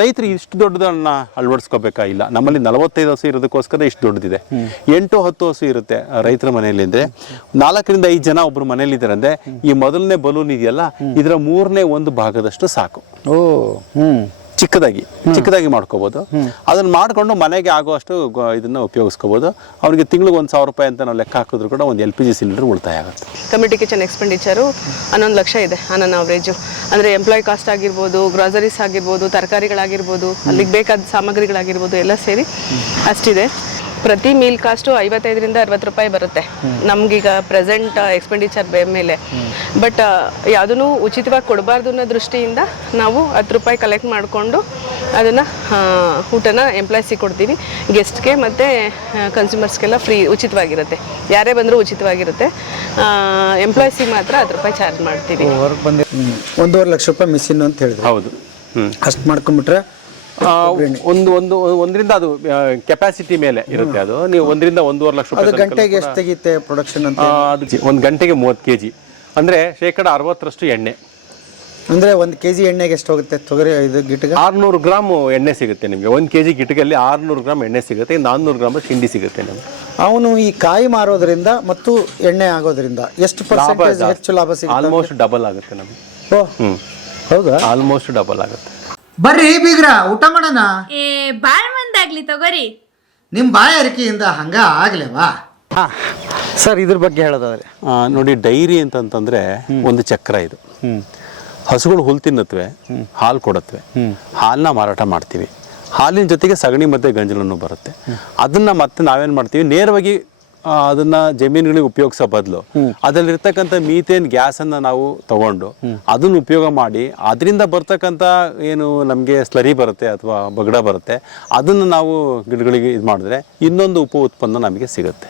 ರೈತರು ಇಷ್ಟು ದೊಡ್ಡದನ್ನ ಅಳವಡಿಸ್ಕೋಬೇಕಾ? ಇಲ್ಲ, ನಮ್ಮಲ್ಲಿ 45 ಹಸು ಇರೋದಕ್ಕೋಸ್ಕರ ಇಷ್ಟು ದೊಡ್ಡದಿದೆ. 8-10 ಹಸು ಇರುತ್ತೆ ರೈತರ ಮನೆಯಲ್ಲಿ ಅಂದ್ರೆ 4 ರಿಂದ 5 ಜನ ಒಬ್ರು ಮನೇಲಿ ಇದ್ದಾರೆ ಅಂದ್ರೆ ಈ ಮೊದಲನೇ ಬಲೂನ್ ಇದೆಯಲ್ಲ ಇದರ 3ನೇ 1 ಭಾಗದಷ್ಟು ಸಾಕು. ಚಿಕ್ಕದಾಗಿ ಮಾಡ್ಕೋಬಹುದು. ಅದನ್ನ ಮಾಡ್ಕೊಂಡು ಮನೆಗೆ ಆಗುವಷ್ಟು ಇದನ್ನ ಉಪಯೋಗಿಸ್ಕೋಬಹುದು. ಅವ್ರಿಗೆ ತಿಂಗಳಿಗೆ 1,000 ರೂಪಾಯಿ ಅಂತ ನಾವು ಲೆಕ್ಕ ಹಾಕಿದ್ರು ಕೂಡ ಒಂದು LPG ಸಿಲಿಂಡರ್ ಉಳಿತಾಯ ಆಗುತ್ತೆ. ಕಮಿಟಿ ಕಿಚನ್ ಎಕ್ಸ್ಪೆಂಡಿಚರು 11 ಲಕ್ಷ ಇದೆ ಆನ್ ಅವರೇಜು. ಅಂದರೆ ಎಂಪ್ಲಾಯ್ ಕಾಸ್ಟ್ ಆಗಿರ್ಬೋದು, ಗ್ರಾಸರೀಸ್ ಆಗಿರ್ಬೋದು, ತರಕಾರಿಗಳಾಗಿರ್ಬೋದು, ಅಲ್ಲಿಗೆ ಬೇಕಾದ ಸಾಮಗ್ರಿಗಳಾಗಿರ್ಬೋದು ಎಲ್ಲ ಸೇರಿ ಅಷ್ಟಿದೆ. ಪ್ರತಿ ಮೀಲ್ ಕಾಸ್ಟು 55 ರಿಂದ 60 ರೂಪಾಯಿ ಬರುತ್ತೆ ನಮಗೀಗ ಪ್ರೆಸೆಂಟ್ ಎಕ್ಸ್ಪೆಂಡಿಚರ್ ಮೇಲೆ. ಬಟ್ ಯಾವುದೂ ಉಚಿತವಾಗಿ ಕೊಡಬಾರ್ದು ಅನ್ನೋ ದೃಷ್ಟಿಯಿಂದ ನಾವು 10 ರೂಪಾಯಿ ಕಲೆಕ್ಟ್ ಮಾಡಿಕೊಂಡು ಅದನ್ನು ಊಟನ ಎಂಪ್ಲಾಯ್ಸಿಗೆ ಕೊಡ್ತೀವಿ. ಗೆಸ್ಟ್ಗೆ ಮತ್ತು ಕನ್ಸ್ಯೂಮರ್ಸ್ಗೆಲ್ಲ ಫ್ರೀ ಉಚಿತವಾಗಿರುತ್ತೆ. ಯಾರೇ ಬಂದರೂ ಉಚಿತವಾಗಿರುತ್ತೆ. ಎಂಪ್ಲಾಯ್ಸಿಗೆ ಮಾತ್ರ 10 ರೂಪಾಯಿ ಚಾರ್ಜ್ ಮಾಡ್ತೀವಿ. 1.5 ಲಕ್ಷ ರೂಪಾಯಿ ಮಿಷಿನ್ ಅಂತ ಹೇಳಿದ್ರು. ಹೌದು, ಅಷ್ಟು ಮಾಡ್ಕೊಂಡ್ಬಿಟ್ರೆ ಒಂದರಿಂದ ಅದು ಕೆಪಾಸಿಟಿ ಮೇಲೆ ಇರುತ್ತೆ. ಅದು ನೀವು 1 ರಿಂದ 1.5 ಲಕ್ಷ ರೂಪಾಯಿ ಗಂಟೆಗೆ ಎಷ್ಟು ತೆಗಿತೆ ಪ್ರೊಡಕ್ಷನ್ ಅಂತ? ಅದು 1 ಗಂಟೆಗೆ 30 kg ಅಂದ್ರೆ 60% ಎಣ್ಣೆ. ಅಂದ್ರೆ 1 kg ಎಣ್ಣೆಗೆ ಎಷ್ಟು ಹೋಗುತ್ತೆ? ತೊಗರಿ ಇದು ಗಿಟ್ಟಿಗೆ 600 ಗ್ರಾಮ್ ಎಣ್ಣೆ ಸಿಗುತ್ತೆ ನಿಮಗೆ. 1 kg ಗಿಟ್ಟಿಗೆಲ್ಲಿ 600 ಗ್ರಾಮ್ ಎಣ್ಣೆ ಸಿಗುತ್ತೆ. 400 ಗ್ರಾಮ್ ಹಿಂಡಿ ಸಿಗುತ್ತೆ ನಿಮಗೆ. ಅವನು ಈ ಕಾಯಿ ಮಾರೋದ್ರಿಂದ ಮತ್ತು ಎಣ್ಣೆ ಆಗೋದ್ರಿಂದ ಎಷ್ಟು ಪರ್ಸೆಂಟೇಜ್ ಹೆಚ್ಚು ಲಾಭ ಸಿಗುತ್ತೆ? ಆಲ್ಮೋಸ್ಟ್ ಡಬಲ್ ಆಗುತ್ತೆ ನಮಗೆ. ಹೌದಾ? ಆಲ್ಮೋಸ್ಟ್ ಡಬಲ್ ಆಗುತ್ತೆ. ಬರ್ರಿ ಬೀಗ್ರ, ಊಟ ಮಾಡೋಣ. ಬಾಳ್ ಮಂದಾಗ್ಲಿ ತಗೋರಿ. ನಿಮ್ಮ ಬಾಯಾರಿಕೆಯಿಂದ ಹಂಗ ಆಗ್ಲೇವಾ? ಸರ್, ಇದ್ರ ಬಗ್ಗೆ ಹೇಳೋದಾದ್ರೆ ನೋಡಿ, ಡೈರಿ ಅಂತಂತಂದ್ರೆ ಒಂದು ಚಕ್ರ ಇದು. ಹಸುಗಳು ಹುಲ್ ತಿನ್ನತ್ವೆ, ಹಾಲು ಕೊಡತ್ವೆ, ಹಾಲನ್ನ ಮಾರಾಟ ಮಾಡ್ತೀವಿ. ಹಾಲಿನ ಜೊತೆಗೆ ಸಗಣಿ ಮತ್ತೆ ಗಂಜಲನ್ನು ಬರುತ್ತೆ. ಅದನ್ನ ಮತ್ತೆ ನಾವೇನ್ ಮಾಡ್ತೀವಿ, ನೇರವಾಗಿ ಅದನ್ನ ಜಮೀನುಗಳಿಗೆ ಉಪಯೋಗಿಸೋ ಬದಲು ಅದರಲ್ಲಿರ್ತಕ್ಕಂಥ ಮೀಥೇನ್ ಗ್ಯಾಸ್ ಅನ್ನ ನಾವು ತಗೊಂಡು ಅದನ್ನ ಉಪಯೋಗ ಮಾಡಿ ಅದರಿಂದ ಬರ್ತಕ್ಕಂಥ ಏನು ನಮಗೆ ಸ್ಲರಿ ಬರುತ್ತೆ ಅಥವಾ ಬಗಡ ಬರುತ್ತೆ ಅದನ್ನ ನಾವು ಗಿಡಗಳಿಗೆ ಇದು ಮಾಡಿದ್ರೆ ಇನ್ನೊಂದು ಉಪ ಉತ್ಪನ್ನ ನಮಗೆ ಸಿಗುತ್ತೆ.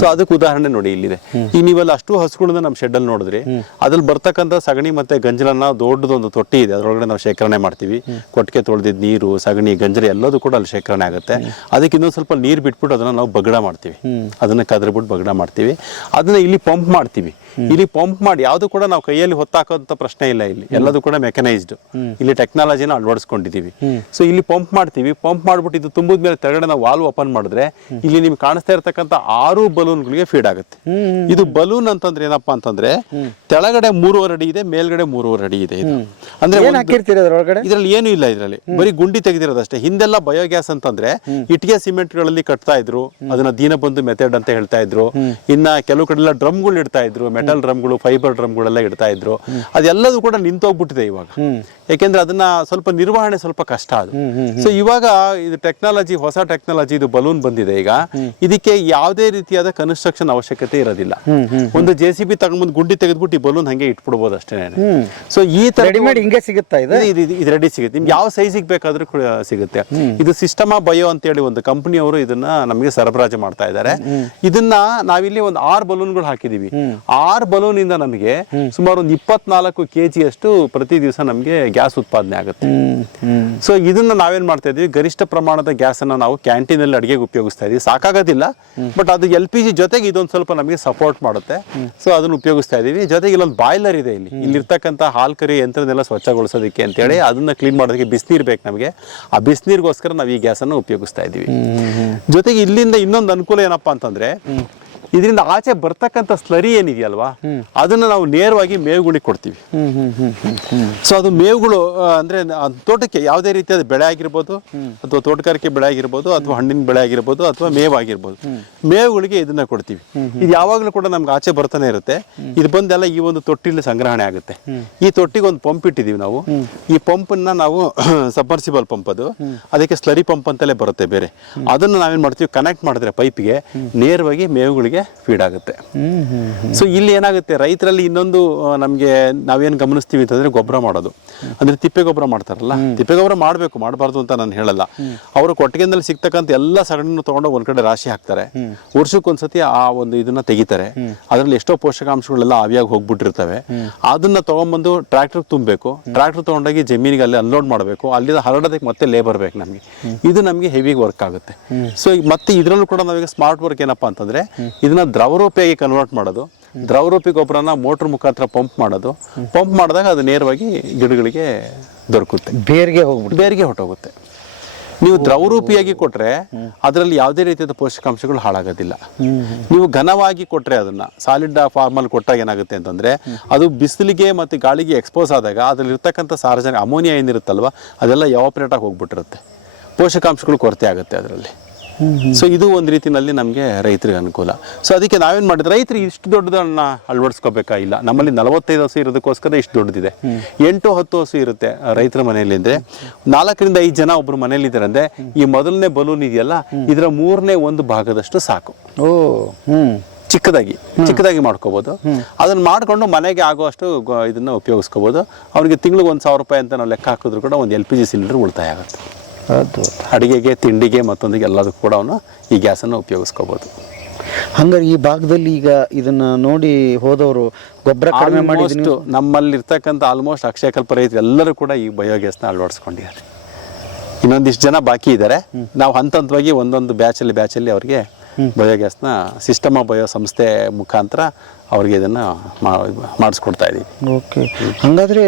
ಸೊ ಅದಕ್ಕೆ ಉದಾಹರಣೆ ನೋಡಿ ಇಲ್ಲಿದೆ. ಈಗ ನೀವೆಲ್ಲ ಅಷ್ಟು ಹಸುಗಳನ್ನ ನಮ್ಮ ಶೆಡ್ಡಲ್ಲಿ ನೋಡಿದ್ರಿ, ಅದ್ರಲ್ಲಿ ಬರ್ತಕ್ಕಂಥ ಸಗಣಿ ಮತ್ತೆ ಗಂಜಲನ್ನ ದೊಡ್ಡದೊಂದು ತೊಟ್ಟಿ ಇದೆ, ಅದರೊಳಗಡೆ ನಾವು ಶೇಖರಣೆ ಮಾಡ್ತೀವಿ. ಕೊಟ್ಟಿಗೆ ತೊಳೆದಿದ್ದ ನೀರು, ಸಗಣಿ, ಗಂಜಲ ಎಲ್ಲದೂ ಕೂಡ ಅಲ್ಲಿ ಶೇಖರಣೆ ಆಗುತ್ತೆ. ಅದಕ್ಕೆ ಇನ್ನೊಂದು ಸ್ವಲ್ಪ ನೀರು ಬಿಟ್ಬಿಟ್ಟು ಅದನ್ನ ನಾವು ಬಗಡ ಮಾಡ್ತೀವಿ. ಅದನ್ನ ಕದ್ರಬಿಟ್ಟು ಬಗಡ ಮಾಡ್ತೀವಿ. ಅದನ್ನ ಇಲ್ಲಿ ಪಂಪ್ ಮಾಡ್ತೀವಿ. ಇಲ್ಲಿ ಪಂಪ್ ಮಾಡಿ ಯಾವುದು ಕೂಡ ನಾವು ಕೈಯಲ್ಲಿ ಹೊತ್ತಾಕೋಂತ ಪ್ರಶ್ನೆ ಇಲ್ಲ. ಇಲ್ಲಿ ಎಲ್ಲದೂ ಕೂಡ ಮೆಕನೈಸ್ಡ್. ಇಲ್ಲಿ ಟೆಕ್ನಾಲಜಿನ ಅಳವಡಿಸ್ಕೊಂಡಿದೀವಿ. ಸೊ ಇಲ್ಲಿ ಪಂಪ್ ಮಾಡ್ತೀವಿ. ಪಂಪ್ ಮಾಡ್ಬಿಟ್ಟು ಇದು ತುಂಬಿದ ಮೇಲೆ ತೆಳಗಡೆ ನಾವು ವಾಲ್ವ್ ಓಪನ್ ಮಾಡಿದ್ರೆ ಇಲ್ಲಿ ನಿಮ್ಗೆ ಕಾಣಿಸ್ತಾ ಇರ್ತಕ್ಕಂಥ 6 ಬಲೂನ್ಗಳಿಗೆ ಫೀಡ್ ಆಗುತ್ತೆ. ಇದು ಬಲೂನ್ ಅಂತಂದ್ರೆ ಏನಪ್ಪಾ ಅಂತಂದ್ರೆ ತೆಳಗಡೆ 3.5 ಅಡಿ ಇದೆ, ಮೇಲ್ಗಡೆ 3.5 ಅಡಿ ಇದೆ. ಇದು ಅಂದ್ರೆ ಇದ್ರಲ್ಲಿ ಏನು ಇಲ್ಲ, ಇದ್ರಲ್ಲಿ ಬರೀ ಗುಂಡಿ ತೆಗೆದಿರೋದಷ್ಟೇ. ಹಿಂದೆಲ್ಲ ಬಯೋಗ್ಯಾಸ್ ಅಂತಂದ್ರೆ ಇಟ್ಟಿಗೆ ಸಿಮೆಂಟ್ ಗಳಲ್ಲಿ ಕಟ್ತಾ ಇದ್ರು, ಅದನ್ನ ದೀನಬಂಧು ಮೆಥಡ್ ಅಂತ ಹೇಳ್ತಾ ಇದ್ರು. ಇನ್ನ ಕೆಲವು ಕಡೆ ಎಲ್ಲ ಡ್ರಮ್ಗಳು ಇಡ್ತಾ ಇದ್ರು, ಮೆಟಲ್ ಡ್ರಮ್ಗಳು, ಫೈಬರ್ ಡ್ರಮ್ಗಳೆಲ್ಲ ಇಡ್ತಾ ಇದ್ರು. ಅದೆಲ್ಲದೂ ಕೂಡ ನಿಂತೋಗ್ಬಿಟ್ಟಿದೆ ಇವಾಗ. ಯಾಕೆಂದ್ರೆ ಅದನ್ನ ಸ್ವಲ್ಪ ನಿರ್ವಹಣೆ ಸ್ವಲ್ಪ ಕಷ್ಟ ಅದು. ಸೊ ಇವಾಗ ಇದು ಟೆಕ್ನಾಲಜಿ, ಹೊಸ ಟೆಕ್ನಾಲಜಿ, ಇದು ಬಲೂನ್ ಬಂದಿದೆ. ಈಗ ಇದಕ್ಕೆ ಯಾವುದೇ ರೀತಿಯಾದ ಕನ್ಸ್ಟ್ರಕ್ಷನ್ ಅವಶ್ಯಕತೆ ಇರೋದಿಲ್ಲ. ಒಂದು JCB ತಗೊಂಡ್ಬಂದು ಗುಂಡಿ ತೆಗೆದ್ಬಿಟ್ಟು ಈ ಬಲೂನ್ ಹಂಗೆ ಇಟ್ಬಿಡ್ಬೋದು ಅಷ್ಟೇ. ಸೊ ಈ ತರ ಹಿಂಗೆ ಸಿಗುತ್ತಾ? ಇದು ರೆಡಿ ಸಿಗುತ್ತೆ ನಿಮ್ಗೆ, ಯಾವ ಸೈಜಿಗೆ ಬೇಕಾದ್ರೂ ಸಿಗುತ್ತೆ. ಇದು ಸಿಸ್ಟಮಾ ಬಯೋ ಅಂತ ಹೇಳಿ ಒಂದು ಕಂಪನಿಯವರು ಇದನ್ನ ನಮಗೆ ಸರಬರಾಜು ಮಾಡ್ತಾ ಇದ್ದಾರೆ. ಇದನ್ನ ನಾವಿಲ್ಲಿ ಒಂದು 6 ಬಲೂನ್ಗಳು ಹಾಕಿದೀವಿ. 6 ಬಲೂನ್ ಇಂದ ನಮಗೆ ಸುಮಾರು ಒಂದು 24 kg ಅಷ್ಟು ಪ್ರತಿ ದಿವಸ ನಮಗೆ ಗ್ಯಾಸ್ ಉತ್ಪಾದನೆ ಆಗುತ್ತೆ. ಸೊ ಇದನ್ನ ನಾವೇನ್ ಮಾಡ್ತಾ ಇದೀವಿ, ಗರಿಷ್ಠ ಪ್ರಮಾಣದ ಗ್ಯಾಸ್ ಅನ್ನ ನಾವು ಕ್ಯಾಂಟೀನ್ ಅಲ್ಲಿ ಅಡಿಗೆಗೆ ಉಪಯೋಗಿಸ್ತಾ ಇದೀವಿ. ಸಾಕಾಗೋದಿಲ್ಲ, ಬಟ್ ಅದು LPG ಜೊತೆಗೆ ಇದೊಂದು ಸ್ವಲ್ಪ ನಮಗೆ ಸಪೋರ್ಟ್ ಮಾಡುತ್ತೆ. ಸೊ ಅದನ್ನ ಉಪಯೋಗಿಸ್ತಾ ಇದೀವಿ. ಜೊತೆಗೆ ಇಲ್ಲೊಂದು ಬಾಯ್ಲರ್ ಇದೆ. ಇಲ್ಲಿರ್ತಕ್ಕಂಥ ಹಾಲ್ ಕರಿ ಯಂತ್ರನೆಲ್ಲ ಸ್ವಚ್ಛಗೊಳಿಸೋದಕ್ಕೆ ಅಂತ ಹೇಳಿ ಅದನ್ನ ಕ್ಲೀನ್ ಮಾಡೋದಕ್ಕೆ ಬಿಸಿನೀರು ಬೇಕು ನಮಗೆ. ಆ ಬಿಸಿನೀರಿಗೋಸ್ಕರ ನಾವು ಈ ಗ್ಯಾಸ್ ಅನ್ನು ಉಪಯೋಗಿಸ್ತಾ ಇದೀವಿ. ಜೊತೆಗೆ ಇಲ್ಲಿಂದ ಇನ್ನೊಂದು ಅನುಕೂಲ ಏನಪ್ಪಾ ಅಂತಂದ್ರೆ ಇದರಿಂದ ಆಚೆ ಬರ್ತಕ್ಕಂಥ ಸ್ಲರಿ ಏನಿದೆಯಲ್ವಾ ಅದನ್ನ ನಾವು ನೇರವಾಗಿ ಮೇವುಗಳಿಗೆ ಕೊಡ್ತೀವಿ. ಸೊ ಅದು ಮೇವುಗಳು ಅಂದ್ರೆ ತೋಟಕ್ಕೆ ಯಾವುದೇ ರೀತಿಯಾದ ಬೆಳೆ ಆಗಿರ್ಬೋದು, ಅಥವಾ ತೋಟಗಾರಿಕೆ ಬೆಳೆ ಆಗಿರ್ಬೋದು, ಅಥವಾ ಹಣ್ಣಿನ ಬೆಳೆ ಆಗಿರ್ಬೋದು, ಅಥವಾ ಮೇವು ಆಗಿರ್ಬೋದು, ಮೇವುಗಳಿಗೆ ಇದನ್ನ ಕೊಡ್ತೀವಿ. ಇದು ಯಾವಾಗಲೂ ಕೂಡ ನಮ್ಗೆ ಆಚೆ ಬರ್ತಾನೆ ಇರುತ್ತೆ. ಇದು ಬಂದೆಲ್ಲ ಈ ಒಂದು ತೊಟ್ಟಿಲಿ ಸಂಗ್ರಹಣೆ ಆಗುತ್ತೆ. ಈ ತೊಟ್ಟಿಗೆ ಒಂದು ಪಂಪ್ ಇಟ್ಟಿದೀವಿ ನಾವು. ಈ ಪಂಪನ್ನ ನಾವು ಸಬ್ಮರ್ಸಿಬಲ್ ಪಂಪ್, ಅದು ಅದಕ್ಕೆ ಸ್ಲರಿ ಪಂಪ್ ಅಂತಲೇ ಬರುತ್ತೆ ಬೇರೆ. ಅದನ್ನ ನಾವೇನ್ ಮಾಡ್ತೀವಿ, ಕನೆಕ್ಟ್ ಮಾಡಿದ್ರೆ ಪೈಪ್ಗೆ ನೇರವಾಗಿ ಮೇವುಗಳಿಗೆ ಫೀಡ್ ಆಗುತ್ತೆ. ಸೊ ಇಲ್ಲಿ ಏನಾಗುತ್ತೆ, ರೈತರಲ್ಲಿ ಇನ್ನೊಂದು ನಮ್ಗೆ ನಾವೇನ್ ಗಮನಿಸ್ತೀವಿ ಅಂತಂದ್ರೆ ಗೊಬ್ಬರ ಮಾಡೋದು. ಅಂದ್ರೆ ತಿಪ್ಪೆ ಗೊಬ್ಬರ ಮಾಡ್ತಾರಲ್ಲ, ತಿಪ್ಪೆ ಗೊಬ್ಬರ ಮಾಡ್ಬೇಕು, ಮಾಡಬಾರ್ದು ಅಂತ ನಾನು ಹೇಳಲ್ಲ. ಅವರು ಕೊಟ್ಟಿಗೆನಲ್ಲಿ ಸಿಗ್ತಕ್ಕಂಥ ಎಲ್ಲ ಸಗಣಿನ ತಗೊಂಡು ಒಂದ್ ಕಡೆ ರಾಶಿ ಹಾಕ್ತಾರೆ. ವರ್ಷಕ್ಕೊಂದ್ಸತಿ ಆ ಒಂದು ಇದನ್ನ ತೆಗಿತಾರೆ. ಅದ್ರಲ್ಲಿ ಎಷ್ಟೋ ಪೋಷಕಾಂಶಗಳೆಲ್ಲ ಆವಿಯಾಗಿ ಹೋಗ್ಬಿಟ್ಟಿರ್ತವೆ. ಅದನ್ನ ತಗೊಂಡ್ಬಂದು ಟ್ರಾಕ್ಟರ್ ತುಂಬಬೇಕು. ಟ್ರಾಕ್ಟರ್ ತಗೊಂಡೋಗಿ ಜಮೀನಿಗೆ ಅಲ್ಲಿ ಅನ್ಲೋಡ್ ಮಾಡಬೇಕು. ಅಲ್ಲಿಂದ ಹರಡೋದಕ್ಕೆ ಮತ್ತೆ ಲೇಬರ್ ಬೇಕು ನಮಗೆ. ಇದು ನಮಗೆ ಹೆವಿ ವರ್ಕ್ ಆಗುತ್ತೆ. ಸೊ ಮತ್ತೆ ಇದ್ರಲ್ಲೂ ಕೂಡ ನಾವೀಗ ಸ್ಮಾರ್ಟ್ ವರ್ಕ್ ಏನಪ್ಪಾ ಅಂತಂದ್ರೆ ಇದನ್ನ ದ್ರವರೂಪಿಯಾಗಿ ಕನ್ವರ್ಟ್ ಮಾಡೋದು. ದ್ರವರೂಪಿ ಗೊಬ್ಬರನ ಮೋಟ್ರ್ ಮುಖಾಂತರ ಪಂಪ್ ಮಾಡೋದು. ಪಂಪ್ ಮಾಡಿದಾಗ ಅದು ನೇರವಾಗಿ ಗಿಡಗಳಿಗೆ ದೊರಕುತ್ತೆ, ಬೇರ್ಗೆ ಹೋಗ್ಬಿಟ್ಟು ಬೇರಿಗೆ ಹೊಟ್ಟೋಗುತ್ತೆ. ನೀವು ದ್ರವರೂಪಿಯಾಗಿ ಕೊಟ್ರೆ ಅದರಲ್ಲಿ ಯಾವುದೇ ರೀತಿಯಾದ ಪೋಷಕಾಂಶಗಳು ಹಾಳಾಗೋದಿಲ್ಲ. ನೀವು ಘನವಾಗಿ ಕೊಟ್ರೆ ಅದನ್ನ ಸಾಲಿಡ್ ಫಾರ್ಮಲ್ಲಿ ಕೊಟ್ಟಾಗ ಏನಾಗುತ್ತೆ ಅಂತಂದ್ರೆ ಅದು ಬಿಸಿಲಿಗೆ ಮತ್ತು ಗಾಳಿಗೆ ಎಕ್ಸ್ಪೋಸ್ ಆದಾಗ ಅದರಲ್ಲಿ ಇರ್ತಕ್ಕಂಥ ಸಾರಜನಕ ಅಮೋನಿಯಾ ಏನಿರುತ್ತಲ್ವ ಅದೆಲ್ಲ ಎವಾಪರೇಟ್ ಆಗಿ ಹೋಗ್ಬಿಟ್ಟಿರುತ್ತೆ, ಪೋಷಕಾಂಶಗಳು ಕೊರತೆ ಆಗುತ್ತೆ ಅದರಲ್ಲಿ. ಸೊ ಇದು ಒಂದು ರೀತಿಯಲ್ಲಿ ನಮಗೆ ರೈತರಿಗೆ ಅನುಕೂಲ. ಸೊ ಅದಕ್ಕೆ ನಾವೇನು ಮಾಡಿದ್ರೆ ರೈತರಿಗೆ ಇಷ್ಟು ದೊಡ್ಡದನ್ನ ಅಳವಡಿಸ್ಕೋಬೇಕಾಗಿಲ್ಲ. ನಮ್ಮಲ್ಲಿ 45 ಹಸು ಇರೋದಕ್ಕೋಸ್ಕರ ಇಷ್ಟು ದೊಡ್ಡದಿದೆ. 8-10 ಹಸು ಇರುತ್ತೆ ರೈತರ ಮನೆಯಲ್ಲಿ ಅಂದರೆ 4ರಿಂದ 5 ಜನ ಒಬ್ರು ಮನೇಲಿ ಇದ್ದಾರೆ ಅಂದರೆ ಈ ಮೊದಲನೇ ಬಲೂನ್ ಇದೆಯಲ್ಲ ಇದರ 3ನೇ 1 ಭಾಗದಷ್ಟು ಸಾಕು. ಚಿಕ್ಕದಾಗಿ ಮಾಡ್ಕೋಬಹುದು. ಅದನ್ನ ಮಾಡ್ಕೊಂಡು ಮನೆಗೆ ಆಗುವಷ್ಟು ಇದನ್ನ ಉಪಯೋಗಿಸ್ಕೋಬಹುದು. ಅವ್ರಿಗೆ ತಿಂಗಳಿಗೆ 1,000 ರೂಪಾಯಿ ಅಂತ ನಾವು ಲೆಕ್ಕ ಹಾಕಿದ್ರು ಕೂಡ ಒಂದು LPG ಸಿಲಿಂಡರ್ ಉಳಿತಾಯ ಆಗುತ್ತೆ. ಅಡಿಗೆಗೆ, ತಿಂಡಿಗೆ, ಮತ್ತೊಂದಿಗೆ ಎಲ್ಲದಕ್ಕೂ ಕೂಡ ಅವನು ಈ ಗ್ಯಾಸನ್ನು ಉಪಯೋಗಿಸ್ಕೋಬಹುದು. ಹಂಗಾರೆ ಈ ಭಾಗದಲ್ಲಿ ಈಗ ಇದನ್ನ ನೋಡಿ ಹೋದವರು ಗೊಬ್ಬರ ಕಡಿಮೆ ಮಾಡಿ ನಮ್ಮಲ್ಲಿ ಇರ್ತಕ್ಕಂಥ ಆಲ್ಮೋಸ್ಟ್ ಅಕ್ಷಯಕಲ್ಪ ರೈತರು ಎಲ್ಲರೂ ಕೂಡ ಈ ಬಯೋಗ್ಯಾಸ್ನ ಅಳವಡಿಸ್ಕೊಂಡಿದ್ದಾರೆ. ಇನ್ನೊಂದಿಷ್ಟು ಜನ ಬಾಕಿ ಇದ್ದಾರೆ. ನಾವು ಹಂತವಾಗಿ ಒಂದೊಂದು ಬ್ಯಾಚಲ್ಲಿ ಅವ್ರಿಗೆ ಬಯೋಗ್ಯಾಸ್ನ ಸಿಸ್ಟಮ್ ಬಯೋ ಸಂಸ್ಥೆ ಮುಖಾಂತರ ಅವ್ರಿಗೆ ಇದನ್ನ ಮಾಡಿಸ್ಕೊಡ್ತಾ ಇದೀವಿ. ಓಕೆ, ಹಂಗಾದ್ರೆ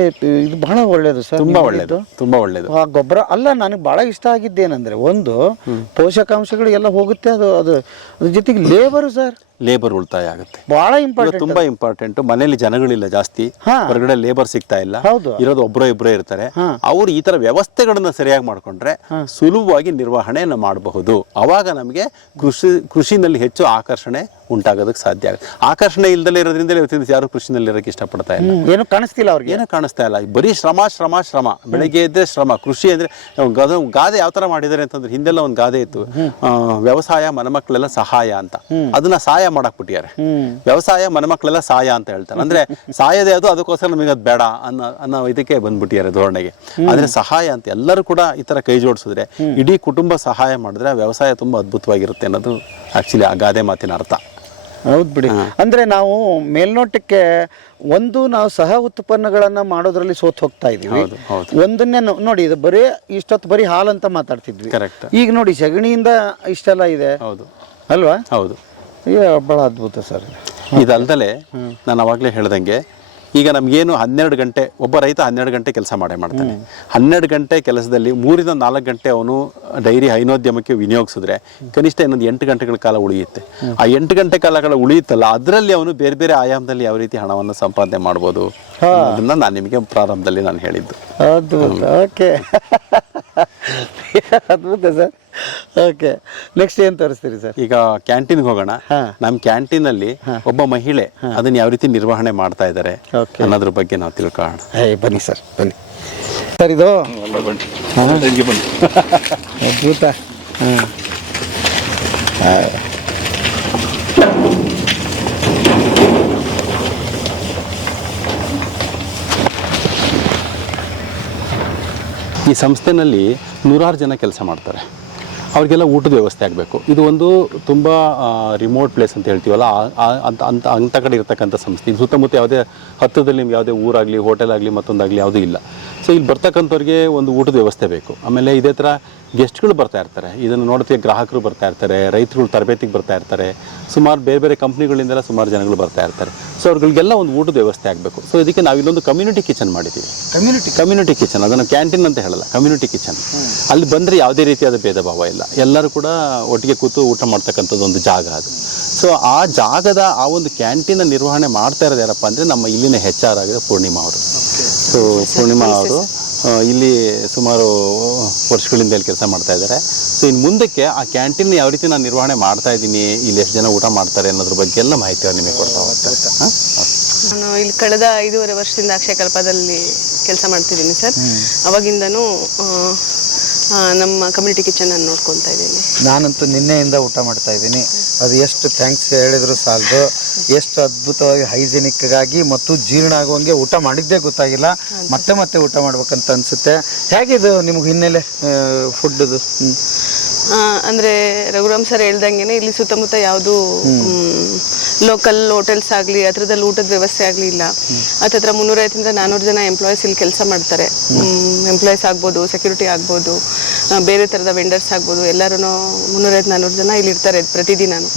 ಇದು ಬಹಳ ಒಳ್ಳೇದು ಸರ್, ತುಂಬಾ ಒಳ್ಳೇದು. ಆ ಗೊಬ್ಬರ ಅಲ್ಲ, ನನಗೆ ಬಹಳ ಇಷ್ಟ ಆಗಿದ್ದೇನೆಂದ್ರೆ ಒಂದು ಪೋಷಕಾಂಶಗಳು ಎಲ್ಲ ಹೋಗುತ್ತೆ, ಅದ್ರ ಜೊತೆಗೆ ಲೇಬರು ಸರ್, ಲೇಬರ್ ಉಳಿತಾಯ ಆಗುತ್ತೆ, ಬಹಳ ಇಂಪಾರ್ಟೆಂಟ್, ತುಂಬಾ ಇಂಪಾರ್ಟೆಂಟ್. ಮನೇಲಿ ಜನಗಳಿಲ್ಲ ಜಾಸ್ತಿ, ಹೊರಗಡೆ ಲೇಬರ್ ಸಿಗ್ತಾ ಇಲ್ಲ, ಇರೋದು ಒಬ್ಬರೋ ಇಬ್ಬರೇ ಇರ್ತಾರೆ. ಅವ್ರು ಈ ತರ ವ್ಯವಸ್ಥೆಗಳನ್ನ ಸರಿಯಾಗಿ ಮಾಡ್ಕೊಂಡ್ರೆ ಸುಲಭವಾಗಿ ನಿರ್ವಹಣೆಯನ್ನು ಮಾಡಬಹುದು. ಅವಾಗ ನಮಗೆ ಕೃಷಿನಲ್ಲಿ ಹೆಚ್ಚು ಆಕರ್ಷಣೆ ಉಂಟಾಗೋದಕ್ಕೆ ಸಾಧ್ಯ ಆಗುತ್ತೆ. ಆಕರ್ಷಣೆ ಇಲ್ದಲೇ ಇರೋದ್ರಿಂದ ಯಾರು ಕೃಷಿನಲ್ಲಿ ಇರೋಕ್ಕೆ ಇಷ್ಟಪಡ್ತಾ ಇಲ್ಲ. ಏನು ಕಾಣಿಸ್ತಿಲ್ಲ ಅವ್ರಿಗೆ, ಏನೂ ಕಾಣಿಸ್ತಾ ಇಲ್ಲ. ಬರೀ ಶ್ರಮ. ಬೆಳಗ್ಗೆ ಇದ್ದರೆ ಶ್ರಮ. ಕೃಷಿ ಅಂದ್ರೆ ಗಾದೆ ಯಾವ ತರ ಮಾಡಿದ್ದಾರೆ ಅಂತಂದ್ರೆ ಹಿಂದೆಲ್ಲ ಒಂದು ಗಾದೆ ಇತ್ತು, ವ್ಯವಸಾಯ ಮನೆಮಕ್ಕಳೆಲ್ಲ ಸಹಾಯ ಅಂತ. ಅದನ್ನ ಸಹಾಯ ಮಾಡಕ್ ಬಿಟ್ಟಿದ್ದಾರೆ. ವ್ಯವಸಾಯ ಮನೆಮಕ್ಕಳೆಲ್ಲ ಸಹಾಯ ಅಂತ ಹೇಳ್ತಾರೆ. ಅಂದ್ರೆ ಸಹಾಯದೇ ಅದು, ಅದಕ್ಕೋಸ್ಕರ ನಮಗೆ ಅದು ಬೇಡ ಅನ್ನೋ ಇದಕ್ಕೆ ಬಂದ್ಬಿಟ್ಟಿದ್ದಾರೆ ಧೋರಣೆಗೆ. ಆದ್ರೆ ಸಹಾಯ ಅಂತ ಎಲ್ಲರೂ ಕೂಡ ಈ ತರ ಕೈ ಜೋಡಿಸಿದ್ರೆ, ಇಡೀ ಕುಟುಂಬ ಸಹಾಯ ಮಾಡಿದ್ರೆ ವ್ಯವಸಾಯ ತುಂಬಾ ಅದ್ಭುತವಾಗಿರುತ್ತೆ ಅನ್ನೋದು ಆಕ್ಚುಲಿ ಆ ಗಾದೆ ಮಾತಿನ ಅರ್ಥ. ಹೌದು ಬಿಡಿ. ಅಂದ್ರೆ ನಾವು ಮೇಲ್ನೋಟಕ್ಕೆ ನಾವು ಸಹ ಉತ್ಪನ್ನಗಳನ್ನ ಮಾಡೋದ್ರಲ್ಲಿ ಸೋತ್ ಹೋಗ್ತಾ ಇದೀವಿ. ಒಂದನ್ನೇ ನೋಡಿ, ಇದು ಬರೀ ಇಷ್ಟೊತ್ತು ಬರೀ ಹಾಲು ಅಂತ ಮಾತಾಡ್ತಿದ್ವಿ. ಈಗ ನೋಡಿ ಸಗಣಿಯಿಂದ ಇಷ್ಟೆಲ್ಲ ಇದೆ ಅಲ್ವಾ? ಹೌದು, ಬಹಳ ಅದ್ಭುತ ಸರ್. ಇದಲ್ದಲೆ ನಾನು ಅವಾಗಲೇ ಹೇಳ್ದಂಗೆ ಈಗ ನಮ್ಗೇನು 12 ಗಂಟೆ ಒಬ್ಬ ರೈತ 12 ಗಂಟೆ ಕೆಲಸ ಮಾಡ್ತಾನೆ. 12 ಗಂಟೆ ಕೆಲಸದಲ್ಲಿ 3ರಿಂದ 4 ಗಂಟೆ ಅವನು ಡೈರಿ ಹೈನೋದ್ಯಮಕ್ಕೆ ವಿನಿಯೋಗಿಸಿದ್ರೆ ಕನಿಷ್ಠ ಇನ್ನೊಂದು 8 ಗಂಟೆಗಳ ಕಾಲ ಉಳಿಯುತ್ತೆ. ಆ 8 ಗಂಟೆ ಕಾಲಗಳ ಉಳಿಯುತ್ತಲ್ಲ, ಅದರಲ್ಲಿ ಅವನು ಬೇರೆ ಬೇರೆ ಆಯಾಮದಲ್ಲಿ ಯಾವ ರೀತಿ ಹಣವನ್ನು ಸಂಪಾದನೆ ಮಾಡ್ಬೋದು ಅದನ್ನ ನಾನು ನಿಮಗೆ ಪ್ರಾರಂಭದಲ್ಲಿ ನಾನು ಹೇಳಿದ್ದು. ಅದ್ಭುತ. ಓಕೆ, ಅದ್ಭುತ ಸರ್. ಓಕೆ, ನೆಕ್ಸ್ಟ್ ಏನ್ ತೋರಿಸ್ತೀರಿ ಸರ್? ಈಗ ಕ್ಯಾಂಟೀನ್ಗೆ ಹೋಗೋಣ. ನಮ್ಮ ಕ್ಯಾಂಟೀನ್ ಅಲ್ಲಿ ಒಬ್ಬ ಮಹಿಳೆ ಅದನ್ನ ಯಾವ ರೀತಿ ನಿರ್ವಹಣೆ ಮಾಡ್ತಾ ಇದ್ದಾರೆ ಅನ್ನೋದ್ರ ಬಗ್ಗೆ ನಾವು ತಿಳ್ಕೊಳ್ಳೋಣ. ಬನ್ನಿ ಸರ್, ಬನ್ನಿ ಸರ್. ಇದು ಅದ್ಭುತ. ಈ ಸಂಸ್ಥೆನಲ್ಲಿ 100 ಜನ ಕೆಲಸ ಮಾಡ್ತಾರೆ. ಅವ್ರಿಗೆಲ್ಲ ಊಟದ ವ್ಯವಸ್ಥೆ ಆಗಬೇಕು. ಇದು ಒಂದು ತುಂಬ ರಿಮೋಟ್ ಪ್ಲೇಸ್ ಅಂತ ಹೇಳ್ತೀವಲ್ಲ, ಅಂಥ ಕಡೆ ಇರ್ತಕ್ಕಂಥ ಸಂಸ್ಥೆ. ಇದು ಸುತ್ತಮುತ್ತ ಯಾವುದೇ ಹತ್ತಿರದಲ್ಲಿ ನಿಮ್ಗೆ ಯಾವುದೇ ಊರಾಗಲಿ, ಹೋಟೆಲ್ ಆಗಲಿ, ಮತ್ತೊಂದಾಗಲಿ ಯಾವುದೂ ಇಲ್ಲ. ಸೊ ಇಲ್ಲಿ ಬರ್ತಕ್ಕಂಥವ್ರಿಗೆ ಒಂದು ಊಟದ ವ್ಯವಸ್ಥೆ ಬೇಕು. ಆಮೇಲೆ ಇದೇ ಥರ ಗೆಸ್ಟ್ಗಳು ಬರ್ತಾ ಇರ್ತಾರೆ. ಇದನ್ನು ನೋಡ್ತೀವಿ, ಗ್ರಾಹಕರು ಬರ್ತಾ ಇರ್ತಾರೆ, ರೈತರುಗಳು ತರಬೇತಿಗೆ ಬರ್ತಾ ಇರ್ತಾರೆ, ಸುಮಾರು ಬೇರೆ ಬೇರೆ ಕಂಪ್ನಿಗಳಿಂದೆಲ್ಲ ಸುಮಾರು ಜನಗಳು ಬರ್ತಾ ಇರ್ತಾರೆ. ಸೊ ಅವ್ರಿಗೆಲ್ಲ ಒಂದು ಊಟದ ವ್ಯವಸ್ಥೆ ಆಗಬೇಕು. ಸೊ ಇದಕ್ಕೆ ನಾವು ಇಲ್ಲೊಂದು ಕಮ್ಯುನಿಟಿ ಕಿಚನ್ ಮಾಡಿದ್ದೀವಿ. ಕಮ್ಯುನಿಟಿ ಕಿಚನ್, ಅದನ್ನು ಕ್ಯಾಂಟೀನ್ ಅಂತ ಹೇಳಲ್ಲ, ಕಮ್ಯುನಿಟಿ ಕಿಚನ್. ಅಲ್ಲಿ ಬಂದರೆ ಯಾವುದೇ ರೀತಿಯಾದ ಭೇದ ಭಾವ ಇಲ್ಲ, ಎಲ್ಲರೂ ಕೂಡ ಒಟ್ಟಿಗೆ ಕೂತು ಊಟ ಮಾಡ್ತಕ್ಕಂಥದ್ದು ಒಂದು ಜಾಗ ಅದು. ಸೊ ಆ ಜಾಗದ ಆ ಒಂದು ಕ್ಯಾಂಟೀನ್ ನಿರ್ವಹಣೆ ಮಾಡ್ತಾ ಇರೋದು ಯಾರಪ್ಪ ಅಂದರೆ ನಮ್ಮ ಇಲ್ಲಿನ HR ಆಗಿರೋ ಪೂರ್ಣಿಮಾ ಅವರು. ಸೊ ಪೂರ್ಣಿಮಾ ಅವರು ಇಲ್ಲಿ ಸುಮಾರು ವರ್ಷಗಳಿಂದ ಇಲ್ಲಿ ಕೆಲಸ ಮಾಡ್ತಾ ಇದ್ದಾರೆ. ಸೊ ಇನ್ನು ಮುಂದಕ್ಕೆ ಆ ಕ್ಯಾಂಟೀನ್ ಯಾವ ರೀತಿ ನಾನು ನಿರ್ವಹಣೆ ಮಾಡ್ತಾ ಇದ್ದೀನಿ, ಇಲ್ಲಿ ಎಷ್ಟು ಜನ ಊಟ ಮಾಡ್ತಾರೆ ಅನ್ನೋದ್ರ ಬಗ್ಗೆ ಎಲ್ಲ ಮಾಹಿತಿ ನಿಮಗೆ ಕೊಡ್ತಾ ಹೋಗ್ತಾರೆ. ನಾನು ಇಲ್ಲಿ ಕಳೆದ 5.5 ವರ್ಷದಿಂದ ಅಕ್ಷಯಕಲ್ಪದಲ್ಲಿ ಕೆಲಸ ಮಾಡ್ತಿದ್ದೀನಿ ಸರ್. ಅವಾಗಿಂದನೂ ನಮ್ಮ ಕಮ್ಯುನಿಟಿ ಕಿಚನ್ ಅನ್ನು ನೋಡ್ಕೊತಾ ಇದ್ದೀನಿ. ನಾನಂತೂ ನಿನ್ನೆಯಿಂದ ಊಟ ಮಾಡ್ತಾ ಇದ್ದೀನಿ. ಅದು ಎಷ್ಟು ಥ್ಯಾಂಕ್ಸ್ ಹೇಳಿದ್ರು ಸಾಲದು. ಎಷ್ಟು ಅದ್ಭುತವಾಗಿ ಹೈಜಿನಿಕ್ ಆಗಿ ಮತ್ತು ಜೀರ್ಣ ಆಗುವಂಗೆ ಊಟ ಮಾಡಿದ್ದೇ ಗೊತ್ತಾಗಿಲ್ಲ. ಮತ್ತೆ ಮತ್ತೆ ಊಟ ಮಾಡ್ಬೇಕಂತ ಅನ್ಸುತ್ತೆ. ಹೇಗಿದು ನಿಮ್ಗೆ ಹಿನ್ನೆಲೆ ಫುಡ್ದು? ಅಂದರೆ ರಘುರಾಮ್ ಸರ್ ಹೇಳ್ದಂಗೆ ಇಲ್ಲಿ ಸುತ್ತಮುತ್ತ ಯಾವುದು ಲೋಕಲ್ ಹೋಟೆಲ್ಸ್ ಆಗಲಿ ಹತ್ರದಲ್ಲಿ ಊಟದ ವ್ಯವಸ್ಥೆ ಆಗಲಿ ಇಲ್ಲ. ಹತ್ತತ್ರ 350ರಿಂದ 400 ಜನ ಎಂಪ್ಲಾಯೀಸ್ ಇಲ್ಲಿ ಕೆಲಸ ಮಾಡ್ತಾರೆ. ಎಂಪ್ಲಾಯೀಸ್ ಆಗ್ಬೋದು, ಸೆಕ್ಯೂರಿಟಿ ಆಗ್ಬೋದು, ಬೇರೆ ಥರದ ವೆಂಡರ್ಸ್ ಆಗ್ಬೋದು, ಎಲ್ಲರೂ 350-400 ಜನ ಇಲ್ಲಿ ಇರ್ತಾರೆ ಪ್ರತಿದಿನನೂ.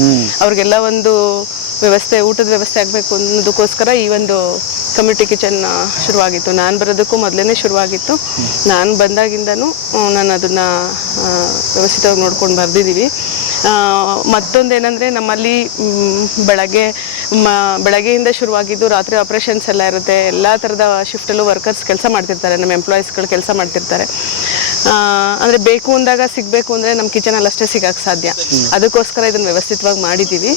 ಅವ್ರಿಗೆಲ್ಲ ಒಂದು ವ್ಯವಸ್ಥೆ, ಊಟದ ವ್ಯವಸ್ಥೆ ಆಗಬೇಕು ಅನ್ನೋದಕ್ಕೋಸ್ಕರ ಈ ಒಂದು ಕಮ್ಯುನಿಟಿ ಕಿಚನ್ ಶುರುವಾಗಿತ್ತು. ನಾನು ಬರೋದಕ್ಕೂ ಮೊದಲೇ ಶುರುವಾಗಿತ್ತು. ನಾನು ಬಂದಾಗಿಂದನೂ ನಾನು ಅದನ್ನು ವ್ಯವಸ್ಥಿತವಾಗಿ ನೋಡ್ಕೊಂಡು ಬರ್ದಿದ್ದೀವಿ. ಮತ್ತೊಂದೇನೆಂದರೆ ನಮ್ಮಲ್ಲಿ ಬೆಳಗ್ಗೆಯಿಂದ ಶುರುವಾಗಿದ್ದು ರಾತ್ರಿ ಆಪ್ರೇಷನ್ಸ್ ಎಲ್ಲ ಇರುತ್ತೆ. ಎಲ್ಲ ಥರದ ಶಿಫ್ಟಲ್ಲೂ ವರ್ಕರ್ಸ್ ಕೆಲಸ ಮಾಡ್ತಿರ್ತಾರೆ, ನಮ್ಮ ಎಂಪ್ಲಾಯೀಸ್ಗಳು ಕೆಲಸ ಮಾಡ್ತಿರ್ತಾರೆ. ಅಂದರೆ ಬೇಕು ಅಂದಾಗ ಸಿಗಬೇಕು ಅಂದರೆ ನಮ್ಮ ಕಿಚನಲ್ಲಿ ಅಷ್ಟೇ ಸಿಗೋಕ್ಕೆ ಸಾಧ್ಯ. ಅದಕ್ಕೋಸ್ಕರ ಇದನ್ನು ವ್ಯವಸ್ಥಿತವಾಗಿ ಮಾಡಿದ್ದೀವಿ.